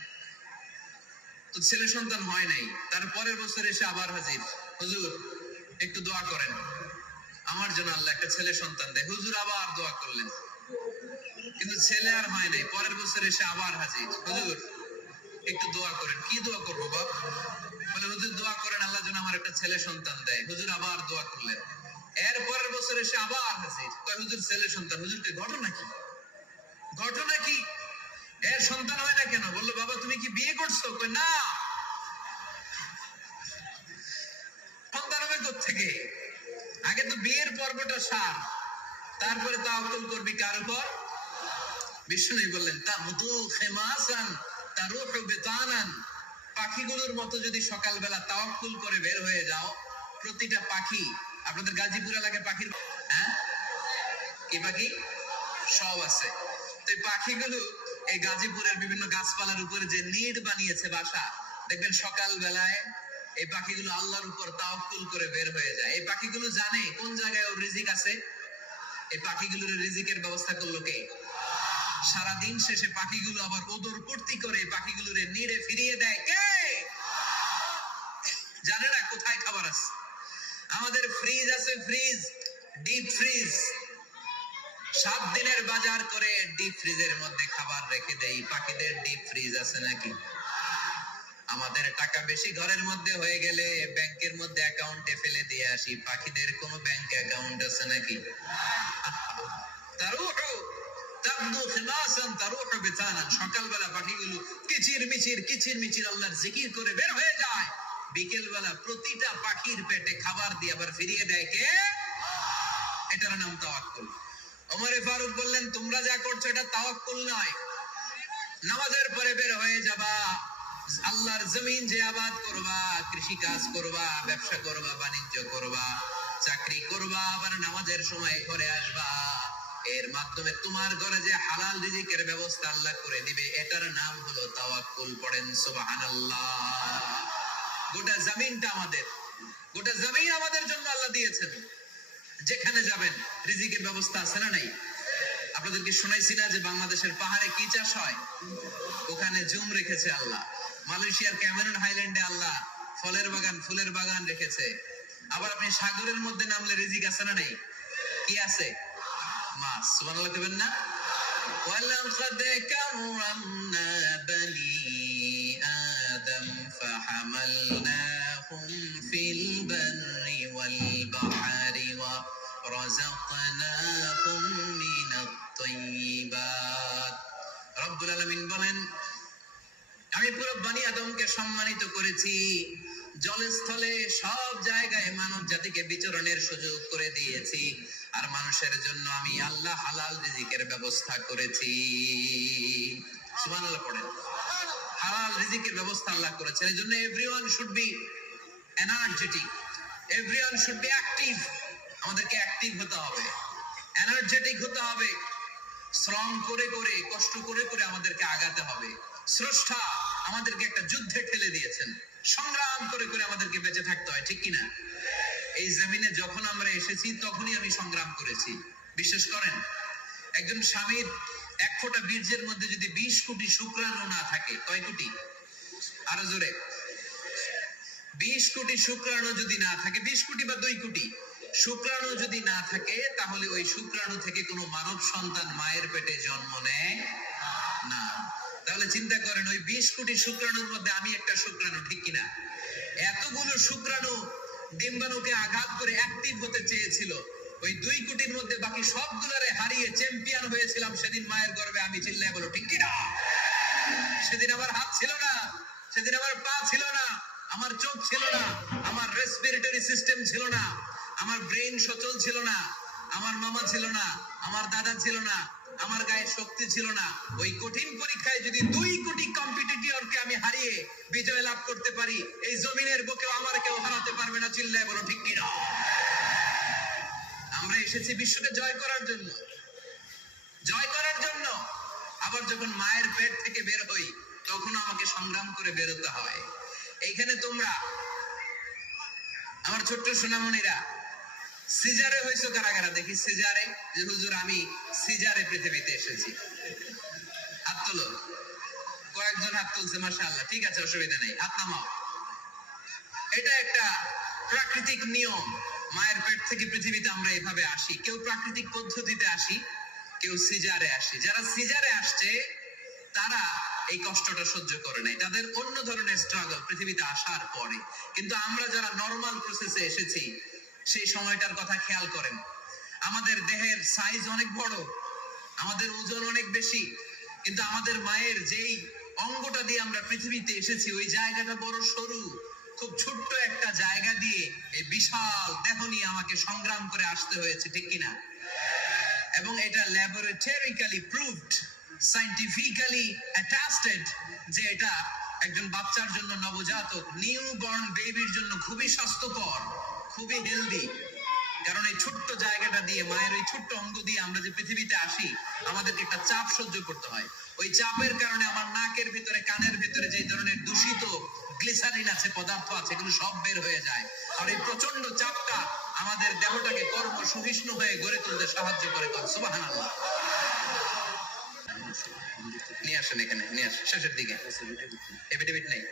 তো ছেলে সন্তান হয় নাই। তার পরের বছর এসে আবার হাজির, হুজুর একটু দোয়া করেন আমার জন্য আল্লাহ একটা ছেলে সন্তান দেয়। হুজুর আবার দোয়া করলেন, কিন্তু ছেলে আর হয় নাই। পরের বছর এসে আবার হাজির, হুজুর একটু দোয়া করেন। কি দোয়া করবো বাপ? বলে, হুজুর দোয়া করেন আল্লাহ যেন আমার একটা ছেলে সন্তান দেয়। হুজুর আবার দোয়া করলেন। এর পরের বছর এসে আবার হাজির, কয় হুজুর ছেলে সন্তান। হুজুরকে ঘটনা কি? ঘটনা কি? এর সন্তান হয় না কেন? বললো, বাবা তুমি কি বিয়ে করছো? কয় না। সন্তান হবে কোত্থেকে? আগে তো বিয়ের পর্বটা সার, তারপরে তাওয়াক্কুল করবি কার উপর? বিষ্ণু বললেন, তা মুতু খেমাসান তারুহু বিতানান, পাখিগুলোর মতো যদি সকালবেলা তাওয়াক্কুল করে বের হয়ে যাও, প্রতিটা পাখি, আপনাদের গাজীপুর এলাকায় পাখির, হ্যাঁ কি পাখি? সব আছে। তো এই পাখিগুলো এই গাজীপুরের বিভিন্ন গাছপালার উপরে যে নিট বানিয়েছে বাসা, দেখবেন সকাল বেলায় এই পাখিগুলো আল্লাহর উপর তাওয়াক্কুল করে বের হয়ে যায়। এই পাখিগুলো জানে কোন জায়গায় ওর রিজিক আছে। এই পাখিগুলোর রিজিকের ব্যবস্থা করলো কে? সারাদিন শেষে পাখিগুলো আবার ওদর পূর্তি করে পাখিগুলোরে নিড়ে ফিরিয়ে দেয় কে? জানে না কোথায় খাবার আছে। আমাদের ফ্রিজ আছে, ফ্রিজ, ডিপ ফ্রিজ, 7 দিনের বাজার করে ডিপ ফ্রিজের মধ্যে খাবার রেখে দেই। পাখিদের ডিপ ফ্রিজ আছে নাকি? আমাদের টাকা বেশি ঘরের মধ্যে হয়ে গেলে ব্যাংকের মধ্যে অ্যাকাউন্টে ফেলে দিয়ে আসি। পাখিদের কোনো ব্যাংক অ্যাকাউন্ট আছে নাকি? তারুহু তাবদু খিমাসান তারুহু বিতানান। সকালবেলা পাখিগুলো কিচির মিচির আল্লাহর জিকির করে বের হয়ে যায়। বিকেলবেলা প্রতিটা পাখির পেটে খাবার দিয়ে আবার ফিরিয়ে দেয় কে? এটার নাম তাওয়াক্কুল। ওমরে ফারুক বললেন, তোমরা যা করছো এটা তাওয়াক্কুল নয়। নামাজের পরে বের হয়ে যাবা, আল্লাহর জমিন যে আবাদ করবা, কৃষি কাজ করবা, ব্যবসা করবা, বাণিজ্য করবা, চাকরি করবা, আবার নামাজের সময় ঘরে আসবা। এর মাধ্যমে তোমার ঘরে যে হালাল রিজিকের ব্যবস্থা আল্লাহ করে দিবে, এটার নাম হলো তাওয়াক্কুল। পড়েন সুবহানাল্লাহ। গোটা জমিনটা আমাদের, গোটা জমিন আমাদের জন্য আল্লাহ দিয়েছেন। যেখানে যাবেন রিজিকের ব্যবস্থা আছে না নাই? আপনাদেরকে শোনাইছি না যে বাংলাদেশের পাহাড়ে কি চাষ হয়? ওখানে জুম রেখেছে আল্লাহ। মালয়েশিয়ার ক্যামেরন হাইল্যান্ডে আল্লাহ ফলের বাগান, ফুলের বাগান রেখেছে। আবার আপনি সাগরের মধ্যে নামলে রিজিক আছে না নাই? কি আছে? মাছ। সুবহানাল্লাহ কইবেন না? ওয়ালাকাদ কাররামনা বানি আদম ফাহামালনাহুম ফিল বাররি ওয়াল বাহরি ওয়া রাযাকনাহুম মিনাত তাইয়্যিবাত। রব্বুল আলামিন বলেন, আমি পুরো বনি আদমকে সম্মানিত করেছি। জলে স্থলে সব জায়গায় মানব জাতিকে বিচরণের সুযোগ করে দিয়েছি। আর মানুষের জন্য আমি আল্লাহ হালাল রিজিকের ব্যবস্থা করেছি। সুবহানাল্লাহ পড়েন। হালাল রিজিকের ব্যবস্থা আল্লাহ করেছেন। এই জন্য everyone should be energetic, everyone should be active. আমাদেরকে অ্যাক্টিভ হতে হবে, এনার্জেটিক হতে হবে। শ্রম করে করে, কষ্ট করে করে আমাদেরকে আগাতে হবে। স্রষ্টা আমাদেরকে একটা যুদ্ধে ঠেলে দিয়েছেন, সংগ্রাম করে করে আমাদেরকে বেঁচে থাকতে হয়, ঠিক কিনা? এই জমিনে যখন আমরা এসেছি তখনই আমি সংগ্রাম করেছি। বিশ্বাস করেন, একজন স্বামীর এক ফোঁটা বীর্যের মধ্যে যদি 20 কোটি শুক্রাণু না থাকে, কয় কোটি? আরো জোরে। 20 কোটি শুক্রাণু যদি না থাকে, 20 কোটি বা 2 কোটি শুক্রাণু যদি না থাকে, তাহলে ওই শুক্রাণু থেকে কোনো মানব সন্তান মায়ের পেটে জন্ম নেয় না। তাহলে চিন্তা করেন, ওই 20 কোটি শুক্রাণুর মধ্যে আমি একটা শুক্রাণু, ঠিক কিনা? এতগুলো শুক্রাণু ডিম্বাণুকে আঘাত করে অ্যাক্টিভ হতে চেয়েছিল। ওই 2 কোটির মধ্যে বাকি সবগুলোরে হারিয়ে চ্যাম্পিয়ন হয়েছিলাম সেদিন মায়ের গর্ভে আমি। চিল্লায় বলো ঠিক কিনা? সেদিন আমার হাত ছিল না, সেদিন আমার পা ছিল না, আমার চোখ ছিল না, আমার রেসপিরেটরি সিস্টেম ছিল না, আমার ব্রেন সচল ছিল না, আমার মামা ছিল না, আমার দাদা ছিল না, আমার গায়ে শক্তি ছিল না। ওই কঠিন পরীক্ষায় যদি 2 কোটি কম্পিটিটরকে আমি হারিয়ে বিজয় লাভ করতে পারি, এই জমিনের বুকেও আমার কেউ হারাতে পারবে না। চিল্লায় বলো ঠিক কিনা? আমরা এসেছি বিশ্বকে জয় করার জন্য, জয় করার জন্য। আবার যখন মায়ের পেট থেকে বের হই, তখন আমাকে সংগ্রাম করে বেরোতে হয়। এইখানে তোমরা আমার ছোট্ট সোনামণিরা সিজারে হইছো কারা কারা? দেখি সিজারে। যে হুজুর আমি সিজারে পৃথিবীতে এসেছি, হাত তোলো। কয়েকজন হাত তুলছে, মাশাআল্লাহ। ঠিক আছে, অসুবিধা নেই, হাত নামাও। এটা একটা প্রাকৃতিক নিয়ম। মায়ের পেট থেকে পৃথিবীতে আমরা এভাবে আসি। কেউ প্রাকৃতিক পদ্ধতিতে আসি, কেউ সিজারে আসি। যারা সিজারে আসছে তারা এই কষ্টটা সহ্য করে নাই, তাদের অন্য ধরনের স্ট্রাগল পৃথিবীতে আসার পরে। কিন্তু আমরা যারা নরমাল প্রসেসে এসেছি, সেই সময়টার কথা খেয়াল করেন। আমাদের দেহের সাইজ অনেক বড়, আমাদের ওজন অনেক বেশি, কিন্তু আমাদের মায়ের যেই অঙ্গটা দিয়ে আমরা পৃথিবীতে এসেছি, ওই জায়গাটা বড় সরু। খুব ছোট্ট একটা জায়গা দিয়ে এই বিশাল দেহ নিয়ে আমাকে সংগ্রাম করে আসতে হয়েছে, ঠিক কিনা? এবং এটা ল্যাবরেটরিক্যালি প্রুভড, সায়েন্টিফিক্যালি অ্যাটাস্টেড যে এটা একজন বাচ্চার জন্য, নবজাতক নিউ বর্ন বেবির জন্য খুবই স্বাস্থ্যকর, খুবই হেলদি। কারণ এই ছোট্ট জায়গাটা দিয়ে, মায়ের ওই ছোট্ট অঙ্গ দিয়ে আমরা যে পৃথিবীতে আসি, আমাদেরকে একটা চাপ সহ্য করতে হয়। ওই চাপের কারণে আমার নাকের ভিতরে, কানের ভিতরে যে ধরনের দূষিত গ্লিসারিন আছে, পদার্থ আছে, এগুলো সব বের হয়ে যায়। আর এই প্রচন্ড চাপটা আমাদের দেহটাকে কর্ম সহিষ্ণু হয়ে গড়ে তুলতে সাহায্য করে। সুবহানাল্লাহ। নিয়ে আসেন এখানে, নিয়ে আসেন শেষের দিকে। এফিডেভিট নেই,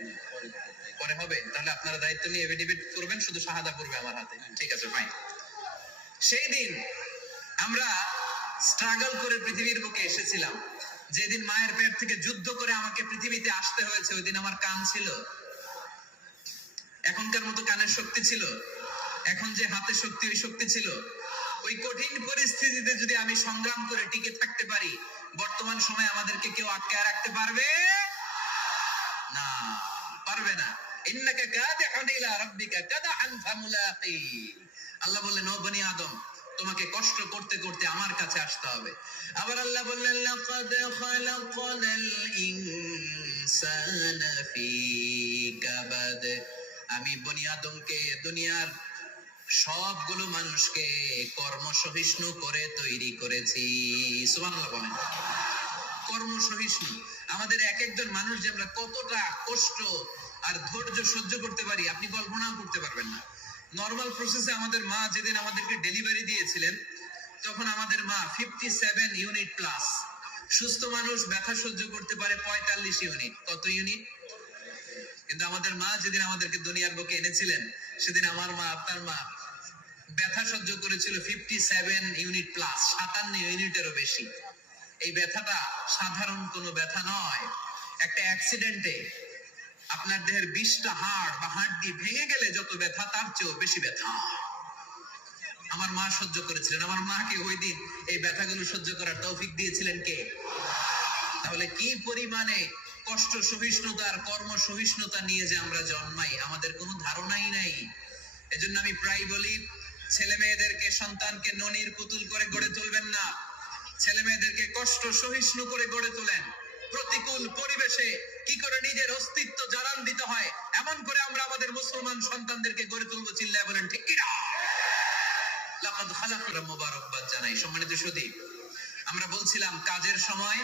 পরে হবে। তাহলে আপনারা দায়িত্ব নিয়ে এফিডেভিট করবেন, শুধু শাহাদা পড়বে আমার হাতে। ঠিক আছে, ফাইন। সেই দিন আমরা স্ট্রাগল করে পৃথিবীর বুকে এসেছিলাম। যেদিন মায়ের পেট থেকে যুদ্ধ করে আমাকে পৃথিবীতে আসতে হয়েছে, ওই দিন আমার কান ছিল, এখনকার মতো কানের শক্তি ছিল, এখন যে হাতে শক্তি, ওই শক্তি ছিল? ওই কঠিন পরিস্থিতিতে যদি আমি সংগ্রাম করে টিকে থাকতে পারি, বর্তমান সময়ে আমাদেরকে কেউ আটকায় রাখতে পারবে না, পারবে না। ইন্নাকা কাদিহুন ইলা রাব্বিকা কাদহান ফামুলাকি। আল্লাহ বললেন, ও বনি আদম, তোমাকে কষ্ট করতে করতে আমার কাছে আসতে হবে। আবার আল্লাহ বললেন, লাকাদ খালাকনাল ইনসানা ফি কাবাদ। আমি বনি আদমকে, দুনিয়ার সবগুলো মানুষকে কর্মসহিষ্ণু করে তৈরি করেছি। সুবহানাল্লাহ বলেন। কর্মসহিষ্ণু। আমাদের এক একজন মানুষ যে আমরা কতটা কষ্ট আর ধৈর্য সহ্য করতে পারি আপনি কল্পনাও করতে পারবেন না। নরমাল প্রসেসে আমাদের মা যেদিন আমাদেরকে ডেলিভারি দিয়েছিলেন, তখন আমাদের মা 57 ইউনিট প্লাস। সুস্থ মানুষ ব্যথা সহ্য করতে পারে 45 ইউনিট। কত ইউনিট? কিন্তু আমাদের মা যেদিন আমাদেরকে দুনিয়ার বুকে এনেছিলেন, সেদিন আমার মা, আপনার মা ব্যথা সহ্য করেছিল 57 ইউনিট প্লাস, 57 ইউনিটেরও বেশি। এই ব্যথাটা সাধারণ কোনো ব্যথা নয়। একটা অ্যাক্সিডেন্টে আপনার দেহের 20টা হাড় বা হাড্ডি ভেঙে গেলে যত ব্যথা, তার চেয়েও বেশি ব্যথা আমার মা সহ্য করেছিলেন। আমার মাকে ওই দিন এই ব্যথাগুলো সহ্য করার তৌফিক দিয়েছিলেন কে? তাহলে কি পরিমাণে কষ্ট সহিষ্ণুতা আর কর্ম সহিষ্ণুতা নিয়ে যে আমরা জন্মাই, আমাদের কোনো ধারণাই নাই। এজন্য আমি প্রায় বলি, ছেলে মেয়েদেরকে, সন্তানকে ননির পুতুল করে গড়ে তুলবেন না। ছেলে মেয়েদেরকে কষ্ট সহিষ্ণু করে গড়ে তোলেন। প্রতিকূল পরিবেশে কি করে নিজের অস্তিত্ব জানান দিতে হয়, এমন করে আমরা আমাদের মুসলমান সন্তানদেরকে গড়ে তুলবো। চিল্লায় বলেন ঠিক কি না? লাকাদ খালাকনা, মোবারকবাদ জানাই। সম্মানিত সুধী, আমরা বলছিলাম কাজের সময়,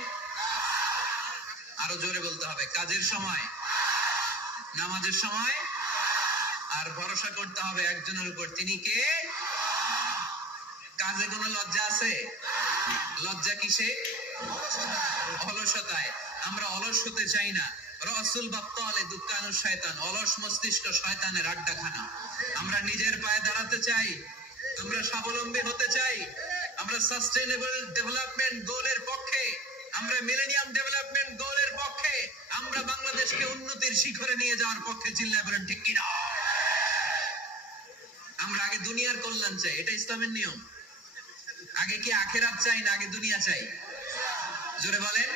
আরো জোরে বলতে হবে, কাজের সময়, নামাজের সময়, আর ভরসা করতে হবে একজনের উপর। তিনি কে? কাজে কোনো লজ্জা আছে? লজ্জা কিসে? অলসতায়। আমরা অলস হতে চাই না। রাসূল বাত্তালে দুক্কানু শয়তান, অলস মস্তিষ্ক শয়তানের আড্ডাখানা। আমরা নিজের পায়ে দাঁড়াতে চাই, আমরা স্বাবলম্বী হতে চাই, আমরা সাস্টেইনেবল ডেভেলপমেন্ট গোলের পক্ষে, আমরা মিলেনিয়াম ডেভেলপমেন্ট গোলের পক্ষে, আমরা বাংলাদেশকে উন্নতির শিখরে নিয়ে যাওয়ার পক্ষে। চিল্লায় বলেন ঠিক কিনা? আমরা আগে দুনিয়ার কল্যাণ চাই, এটা ইসলামের নিয়ম। আগে কি আখেরাত চাই না আগে দুনিয়া চাই? জোরে বলেন।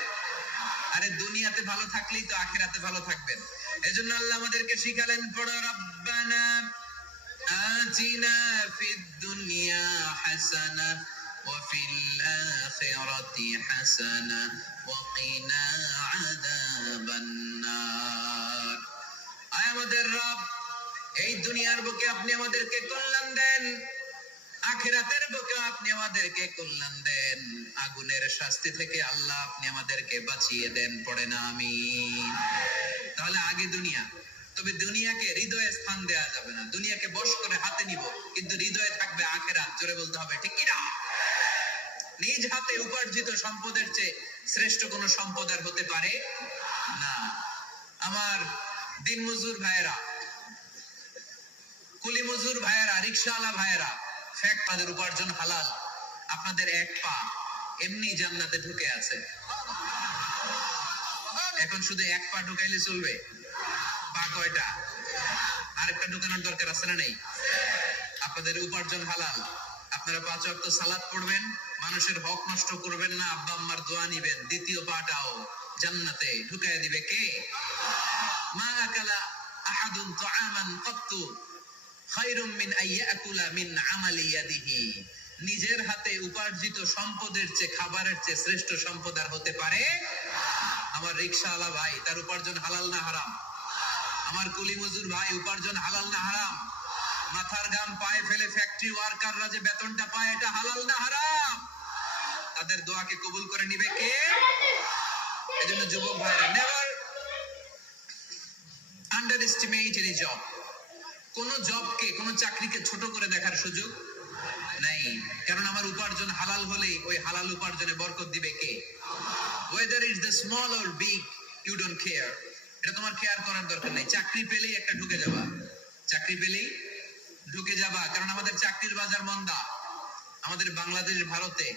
আরে দুনিয়াতে ভালো থাকলেই তো আখেরাতে ভালো থাকবেন। এজন্য আল্লাহ আমাদেরকে শিখালেন, পড়ো, রাব্বানা আতিনা ফিদ দুনিয়া হাসানা ওয়া ফিল আখিরাতি হাসানা ওয়া কিনা আযাবান নার। আয় আমাদের রব, এই দুনিয়ার বুকে আপনি আমাদেরকে কল্যাণ দেন, আখিরাতের বুকে আপনি আমাদেরকে কল্যাণ দেন, আগুনের শাস্তি থেকে আল্লাহ আপনি আমাদেরকে বাঁচিয়ে দেন। পড়ে না আমিন। তাহলে আগে দুনিয়া, তবে দুনিয়াকে হৃদয়ে স্থান দেওয়া যাবে না। দুনিয়াকে বশ করে হাতে নিব, কিন্তু হৃদয়ে থাকবে আখিরাত। জোরে বলতে হবে ঠিক কি না? নিজ হাতে উপার্জিত সম্পদের চেয়ে শ্রেষ্ঠ কোনো সম্পদ আর হতে পারে না। আমার দিনমজুর ভাইয়েরা, কুলি মজুর ভাইয়েরা, রিকশাওয়ালা ভাইয়েরা, ফ্যাক্ট, তাদের উপার্জন হালাল। আপনাদের এক পা এমনি জান্নাতে ঢুকে আছে। এখন শুধু এক পা ঢুকাইলে চলবে? পা কয়টা? আরেকটা ঢুকানোর দরকার আছে না নেই? আপনাদের উপার্জন হালাল, আপনারা 5 ওয়াক্ত সালাত পড়বেন, মানুষের হক নষ্ট করবেন না, আব্বা আম্মার দোয়া নিবেন, দ্বিতীয় পাটাও জান্নাতে ঢুকায় দিবে কে? মা আকালা আহাদুন তুআমান কাত্তু খায়রুম মিন আইয়াকুলা মিন আমালি ইয়াদিহি। নিজের হাতে উপার্জিত সম্পদের চেয়ে, খাবারের চেয়ে শ্রেষ্ঠ সম্পদ আর হতে পারে? আমার রিকশাওয়ালা ভাই, তার উপার্জন হালাল না হারাম? আমার কুলি মজুর ভাই, উপার্জন হালাল না হারাম? মাথার ঘাম পায়ে ফেলে ফ্যাক্টরি ওয়ার্কাররা যে বেতনটা পায়, এটা হালাল না হারাম? তাদের দোয়াকে কবুল করে নিবে কে? এজন্য যুবক ভাইরা, নেভার আন্ডারএস্টিমেট এনি জব। কোন জবকে, কোন চাকরিকে ছোট করে দেখার সুযোগ নাই। কারণ আমার উপার্জন হালাল হলে ওই হালাল উপার্জনে বরকত দিবে কে? whether it's the small or big, you don't care. এটা তোমার কেয়ার করার দরকার নাই। চাকরি পেলেই একটা ঢুকে যাবা, চাকরি পেলেই ঢুকে যাবা। কারণ আমাদের চাকরির বাজার মন্দা। আমাদের বাংলাদেশ, ভারতে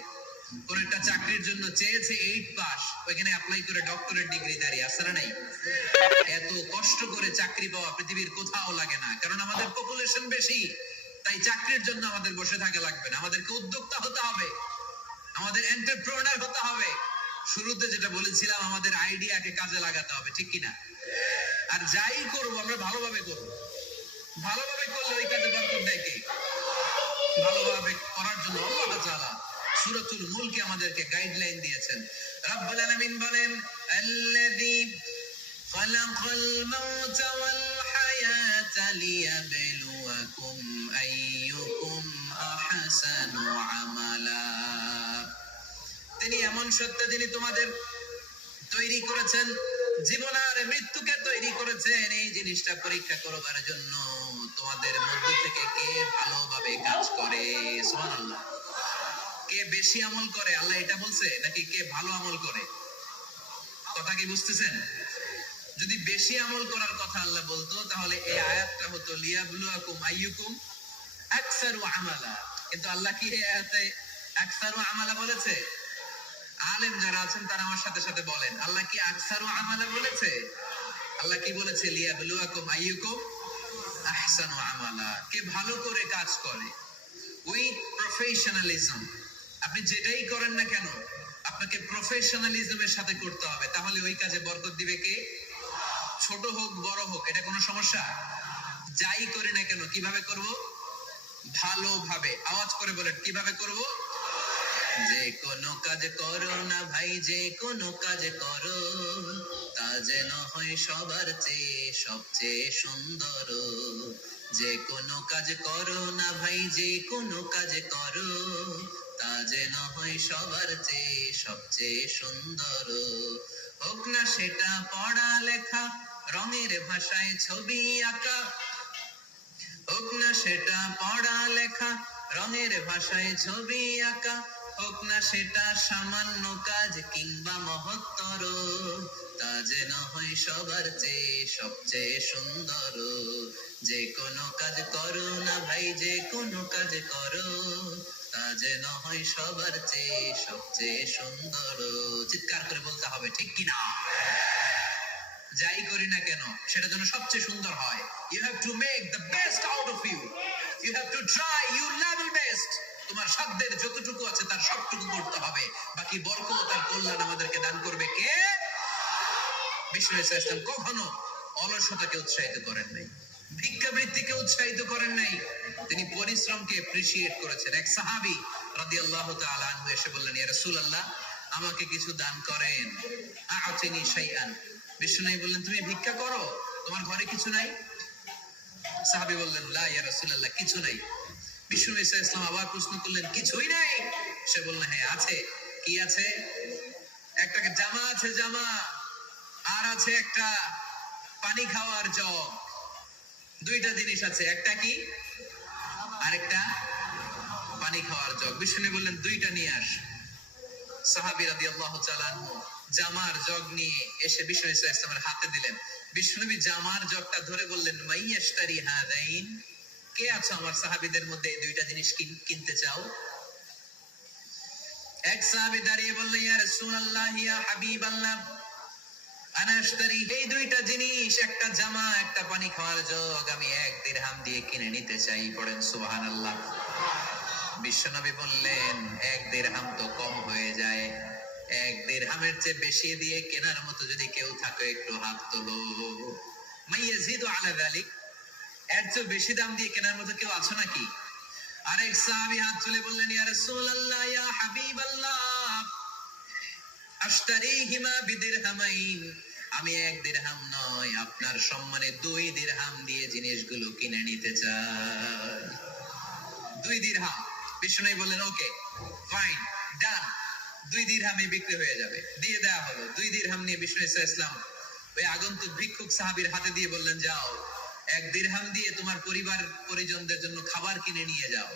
কোন একটা চাকরির জন্য চেয়েছে 8 পাস, ওইখানে অ্যাপ্লাই করে ডক্টরেট ডিগ্রি দাঁড়িয়ে আছে না নাই? এত কষ্ট করে চাকরি পাওয়া পৃথিবীর কোথাও লাগে না, কারণ আমাদের পপুলেশন বেশি। তাই চাকরির জন্য আমাদের বসে থাকা লাগবে না, আমাদেরকে উদ্যোক্তা হতে হবে, আমাদের এন্টারপ্রেনার হতে হবে। শুরুতে যেটা বলেছিলাম, আমাদের আইডিয়াকে কাজে লাগাতে হবে, ঠিক কিনা? আর যাই করব আমরা ভালোভাবে করব। ভালোভাবে করলে ওই কাজে বরকত দেয় কে? ভালোভাবে করার জন্য আল্লাহ তাআলা সূরাতুল মুলকে আমাদেরকে গাইডলাইন দিয়েছেন। রব্বুল আলামিন বলেন, আল্লাযী খালাকাল মাউতা ওয়াল হায়াতা লিয়াবলুয়াকুম আইয়ুকুম আহসানু আমালা। তিনি এমন সত্য, যিনি তোমাদের তৈরি করেছেন, জীবন আর মৃত্যুকে তৈরি করেছেন এই জিনিসটা পরীক্ষা করবার জন্য, তোমাদের মধ্য থেকে কে ভালোভাবে কাজ করে। সুবহানাল্লাহ। কে বেশি আমল করে, আল্লাহ এটা বলছে, নাকি কে ভালো আমল করে? কথা কি বুঝতেছেন? যদি বেশি আমল করার কথা আল্লাহ বলতো, তাহলে এই আয়াতটা হতো লিয়াবলুয়াকুম আইয়ুকুম আকসারু আমালা। কিন্তু আল্লাহ কি এই আয়াতে আকসারু আমালা বলেছে? আলেম যারা আছেন তারা আমার সাথে সাথে বলেন, আল্লাহ কি আকসারু আমালা বলেছে? আল্লাহ কি বলেছে? লিয়াবলুয়াকুম আইয়ুকুম আহসানু আমালা, কে ভালো করে কাজ করে। With professionalism. আপনি যেটাই করেন না কেন, আপনাকে প্রফেশনালিজমের সাথে করতে হবে, তাহলে ওই কাজে বরকত দিবে কে? ছোট হোক বড় হোক, এটা কোনো সমস্যা? যাই করি না কেন কিভাবে করব? ভালোভাবে। আওয়াজ করে বলেন, কিভাবে করব? যে কোনো কাজ করো না ভাই, যে কোনো কাজ করো, তা যেন হয় সবার চেয়ে সবচেয়ে সুন্দর। যে কোনো কাজ করো না ভাই, যে কোনো কাজ করো, তা যেন হয় সবার চেয়ে সবচেয়ে সুন্দর। হোক না সেটা পড়া লেখা, রঙের ভাষায় ছবি আঁকা, হোক না সেটা পড়া লেখা, রঙের ভাষায় ছবি আঁকা, হোক না সেটা সামান্য কাজ কিংবা মহত্তর, তা যেন হয় সবার চেয়ে সবচেয়ে সুন্দর। যে কোনো কাজ করো না ভাই, যে কোনো কাজ করো, তা যেন হয় সবার চেয়ে সবচেয়ে সুন্দর। চিৎকার করে বলতে হবে, ঠিক কিনা? যাই করি না কেন সেটা যেন সবচেয়ে সুন্দর হয়। You have to make the best out of you. You have to try your level best. তোমার সাধ্যের যতটুকু আছে তার সবটুকু করতে হবে। বাকি বরকত আর কল্যাণ আমাদেরকে দান করবে কে? বিষ্ণু ইসলাম কখনো অলসতাকে উৎসাহিত করেন নাই, ভিক্ষাবৃত্তিকে উৎসাহিত করেন নাই, তিনি পরিশ্রমকে এপ্রিশিয়েট করেছেন। এক সাহাবী রাদিয়াল্লাহু তাআলা আনহু এসে বললেন, ইয়া রাসূলুল্লাহ, আমাকে কিছু দান করেন। আ'তিনি শাইআন। বিষ্ণু বললেন, তুমি ভিক্ষা করো, তোমার ঘরে কিছু নাই? সাহাবী বললেন, লা ইয়া রাসূলুল্লাহ, কিছু নাই। বিষ্ণু ইসলাম আবার প্রশ্ন করলেন, কিছুই নাই? সে বললেন, হ্যাঁ আছে। কি আছে? একটা জামা আছে, জামা, আর আছে একটা পানি খাওয়ার জগ। দুইটা জিনিস আছে, একটা কি আরেকটা পানি খাওয়ার জগ। বিষ্ণু বললেন, দুইটা নিয়ে আস। সাহাবী রাদিয়াল্লাহু তাআলা আনহু জামার জগ নিয়ে এসে বিষ্ণু ইসলামের হাতে দিলেন। বিষ্ণুনবী জামার জগটা ধরে বললেন, মাইয়াশতারি হাদাইন, কে আছো আমার সাহাবীদের মধ্যে এই দুইটা জিনিস কিনতে চাও? এক সাহাবী দাঁড়িয়ে বললেন, ইয়া রাসূলুল্লাহ, ইয়া হাবিবাল্লাহ, আনা আশতারি, এই দুইটা জিনিস, একটা জামা, একটা পানি খাওয়ার জগ, আমি 1 দিরহাম দিয়ে কিনে নিতে চাই। পড়েন সুবহানাল্লাহ। বিশ্বনবী বললেন, 1 দিরহাম তো কম হয়ে যায়, 1 দিরহামের চেয়ে বেশি দিয়ে কেনার মতো যদি কেউ থাকে একটু হাত তোলো। মাইয়াজিদু আলা যালিক, এর চেয়ে বেশি দাম দিয়ে কেনার মতো কেউ আছে নাকি? আরেক সাহাবী হাত তুলে বললেন, ইয়া রাসূলুল্লাহ, ইয়া হাবিবাল্লাহ, আশতারিহিমা বিদিরহামাইন, আমি 1 দিরহাম নয়, আপনার সম্মানে 2 দিরহাম দিয়ে জিনিসগুলো কিনে নিতে চাই। 2 দিরহাম। বিষ্ণু বললেন, ওকে ফাইন, ডান, 2 দিরহামে বিক্রি হয়ে যাবে। দিয়ে দেয়া হলো। 2 দিরহাম নিয়ে বিষ্ণু ইসলাম ওই আগন্তুক ভিক্ষুক সাহাবীর হাতে দিয়ে বললেন, যাও, 1 দিরহাম দিয়ে তোমার পরিবার পরিজনদের জন্য খাবার কিনে নিয়ে যাও,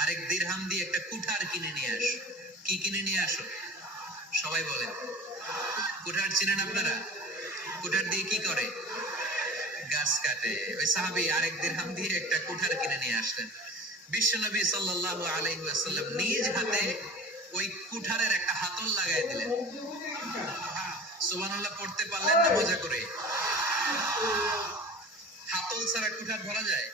আর 1 দিরহাম দিয়ে একটা কুঠার কিনে নিয়ে আসো। কি কিনে নিয়ে আসো? সবাই বলেন। কুঠার চিনেন আপনারা? কুঠার দিয়ে কি করে? গাছ কাটে। ওই সাহাবী আরেক দিরহাম দিয়ে একটা কুঠার কিনে নিয়ে আসলেন। বিশ্বনবী সাল্লাল্লাহু আলাইহি ওয়াসাল্লাম নিজ হাতে ওই কুঠারের একটা হাতল লাগাই দিলেন। সুবহানাল্লাহ পড়তে পারলেন না মজা করে? হাতল ছাড়া কুঠার ধরা যায়?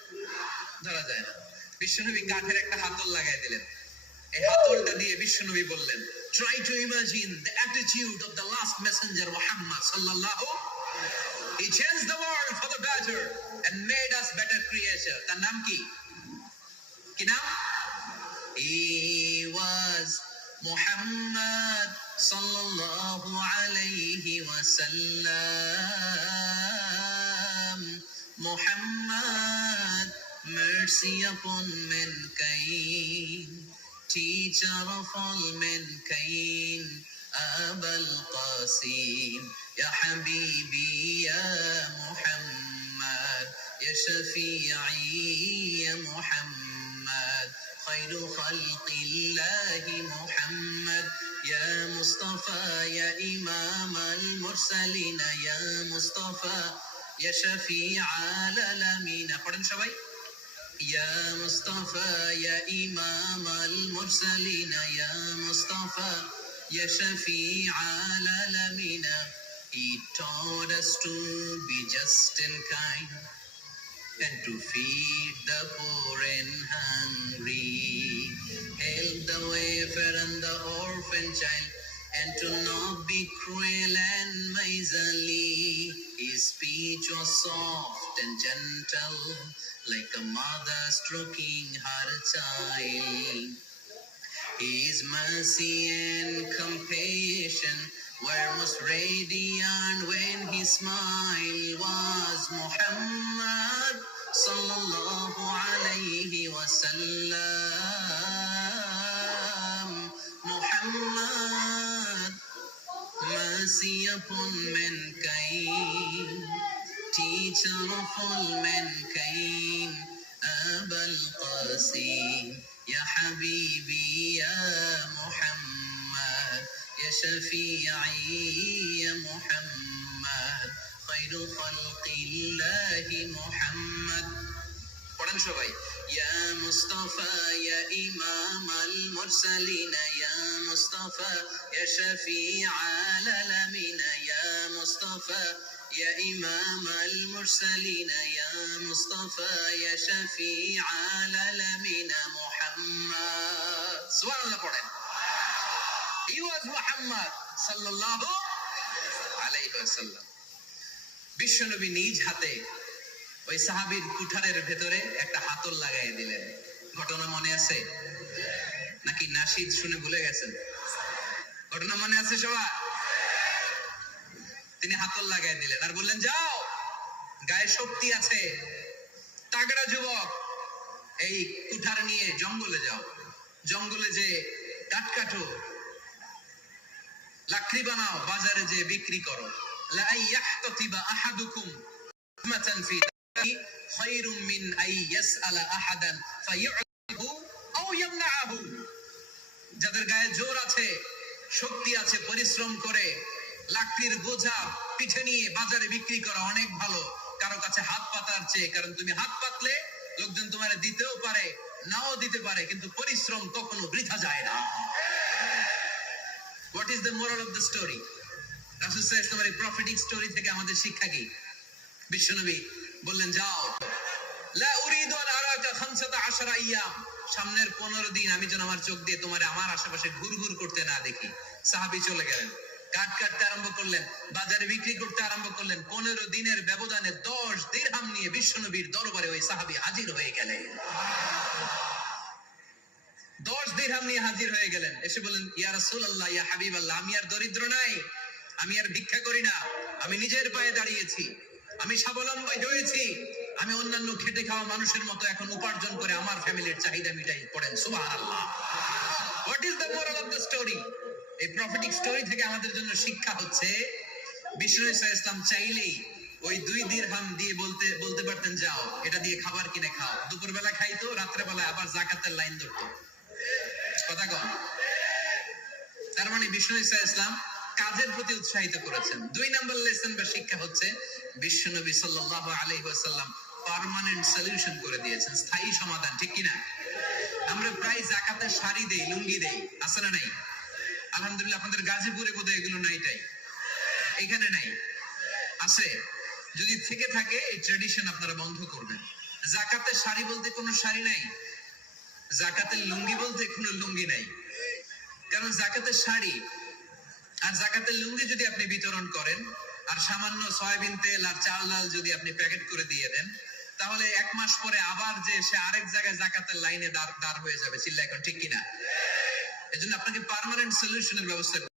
ধরা যায় না। বিশ্বনবী কাঠের একটা হাতল লাগাই দিলেন। এই হাতলটা দিয়ে বিশ্বনবী বললেন, try to imagine the attitude of the last messenger Muhammad sallallahu. He changed the world for the better and made us better creature. তার নাম কি? কি নাম? He was Muhammad sallallahu alayhi wa sallam. Muhammad, mercy upon mankind, teacher of all mankind, Abul Qasim, Ya Habibi, Ya Muhammad, Ya Shafi'i, Ya Muhammad, خير خلق الله محمد, يا مصطفى يا إمام المرسلين, يا مصطفى يا شفيع العالمين. পড়েন সবাই, يا مصطفى يا إمام المرسلين, يا مصطفى يا شفيع العالمين. He taught us to be just and kind and to feed the poor and hungry, help the wafer and the orphan child, and to not be cruel and miserly. His speech was soft and gentle, like a mother stroking her child. His mercy and compassion were most radiant when his smile was Muhammad sallallahu alayhi wa sallam. Muhammad, mercy upon mankind, teacher of all mankind, Abul Qasim, Ya Habibi, Ya Muhammad, Ya Shafi'i, Ya Muhammad, خير خلق الله محمد. পড়েন সবাই, يا مصطفى يا إمام المرسلين, يا مصطفى يا شفيع العالمين, يا مصطفى يا إمام المرسلين, يا مصطفى يا شفيع العالمين محمد. سبحان الله পড়েন. He was Muhammad sallallahu alayhi wa sallam. বিশ্বনবী নিজ হাতে ওই সাহাবীর কুঠারের ভেতরে একটা হাতল লাগাই দিলেন। ঘটনা মনে আছে নাকি নাশিদ শুনে ভুলে গেছেন? ঘটনা মনে আছে সবার? তিনি হাতল লাগাই দিলেন আর বললেন, যাও, গায়ে শক্তি আছে, তাগড়া যুবক, এই কুঠার নিয়ে জঙ্গলে যাও, জঙ্গলে যে কাঠ কাটো, লাকড়ি বানাও, বাজারে যে বিক্রি করো। লা ইয়াহতাতিবা আহাদুকুম মাতান ফি দারি খায়রুম মিন আই ইয়াসআলা আহাদান ফায়ু'তিহু আও ইয়ামনাহু। যাদের গায়ে জোর আছে, শক্তি আছে, পরিশ্রম করে লাকড়ির বোঝা পিঠে নিয়ে বাজারে বিক্রি করা অনেক ভালো কারো কাছে হাত পাতার চেয়ে। কারণ তুমি হাত পাতলে লোকজন তোমারে দিতেও পারে, নাও দিতে পারে, কিন্তু পরিশ্রম কখনো বৃথা যায় না। What is the moral of the story? রাসূল সাল্লাল্লাহু আলাইহি ওয়াসাল্লামের প্রফেটিক স্টোরি থেকে আমাদের শিক্ষা কি? বিশ্বনবী বললেন, যাও, লা উরিদু আন আরাকা 15 আইয়াম, সামনের 15 দিন আমি যেন আমার চোখ দিয়ে তোমারে আমার আশেপাশে ঘুরঘুর করতে না দেখি। সাহাবী চলে গেলেন, কাঠ কাটতে আরম্ভ করলেন, বাজারে বিক্রি করতে আরম্ভ করলেন। 15 দিনের ব্যবধানে 10 দিরহাম নিয়ে বিশ্বনবীর দরবারে ওই সাহাবী হাজির হয়ে গেলেন। 10 দিরহাম নিয়ে হাজির হয়ে গেলেন। এসে বলেন, ইয়া রাসূলুল্লাহ, ইয়া হাবিবাল্লাহ, আমি আর দরিদ্র নাই, আমি আর ভিক্ষা করি না, আমি নিজের পায়ে দাঁড়িয়েছি, আমি স্বাবলম্বী হয়েছি, আমি অন্যান্য খেটে খাওয়া মানুষের মতো এখন উপার্জন করে আমার ফ্যামিলির চাহিদা মিটাই। পড়েন সুবহানাল্লাহ। What is the moral of the story? এই প্রফেটিক স্টোরি থেকে আমাদের জন্য শিক্ষা হচ্ছে, বিষ্ণু ইসা ইসলাম চাইলেই ওই 2 দিরহাম দিয়ে বলতে পারতেন, যাও, এটা দিয়ে খাবার কিনে খাও। দুপুরবেলা খাইতো, রাত্রেবেলায় আবার যাকাতের লাইন ধরতো। কথা কম। তার মানে বিষ্ণু ইসা ইসলাম কাজের প্রতি উৎসাহিত করেছেন। 2 নম্বর লেসন বা শিক্ষা হচ্ছে, বিশ্বনবী সাল্লাল্লাহু আলাইহি ওয়াসাল্লাম পার্মানেন্ট সলিউশন করে দিয়েছেন, স্থায়ী সমাধান। ঠিক কি না? আমরা প্রায় জাকাতের শাড়ি দেই, লুঙ্গি দেই, আছে না নাই? আলহামদুলিল্লাহ আপনাদের গাজীপুরে বোধহয় এগুলো নাইটাই, এখানে নাই, আছে? যদি থেকে থাকে এই ট্র্যাডিশন আপনারা বন্ধ করবেন। জাকাতের শাড়ি বলতে কোনো শাড়ি নাই, জাকাতের লুঙ্গি বলতে কোনো লুঙ্গি নাই। কারণ জাকাতের শাড়ি আর জাকাতের লুঙ্গি যদি আপনি বিতরণ করেন আর সামান্য সয়াবিন তেল আর চাল ডাল যদি আপনি প্যাকেট করে দিয়ে দেন, তাহলে 1 মাস পরে আবার যে সে আরেক জায়গায় জাকাতের লাইনে দাঁড় হয়ে যাবে। চিল্লা এখন ঠিক কিনা? এজন্য আপনাকে পার্মানেন্ট সলিউশনের ব্যবস্থা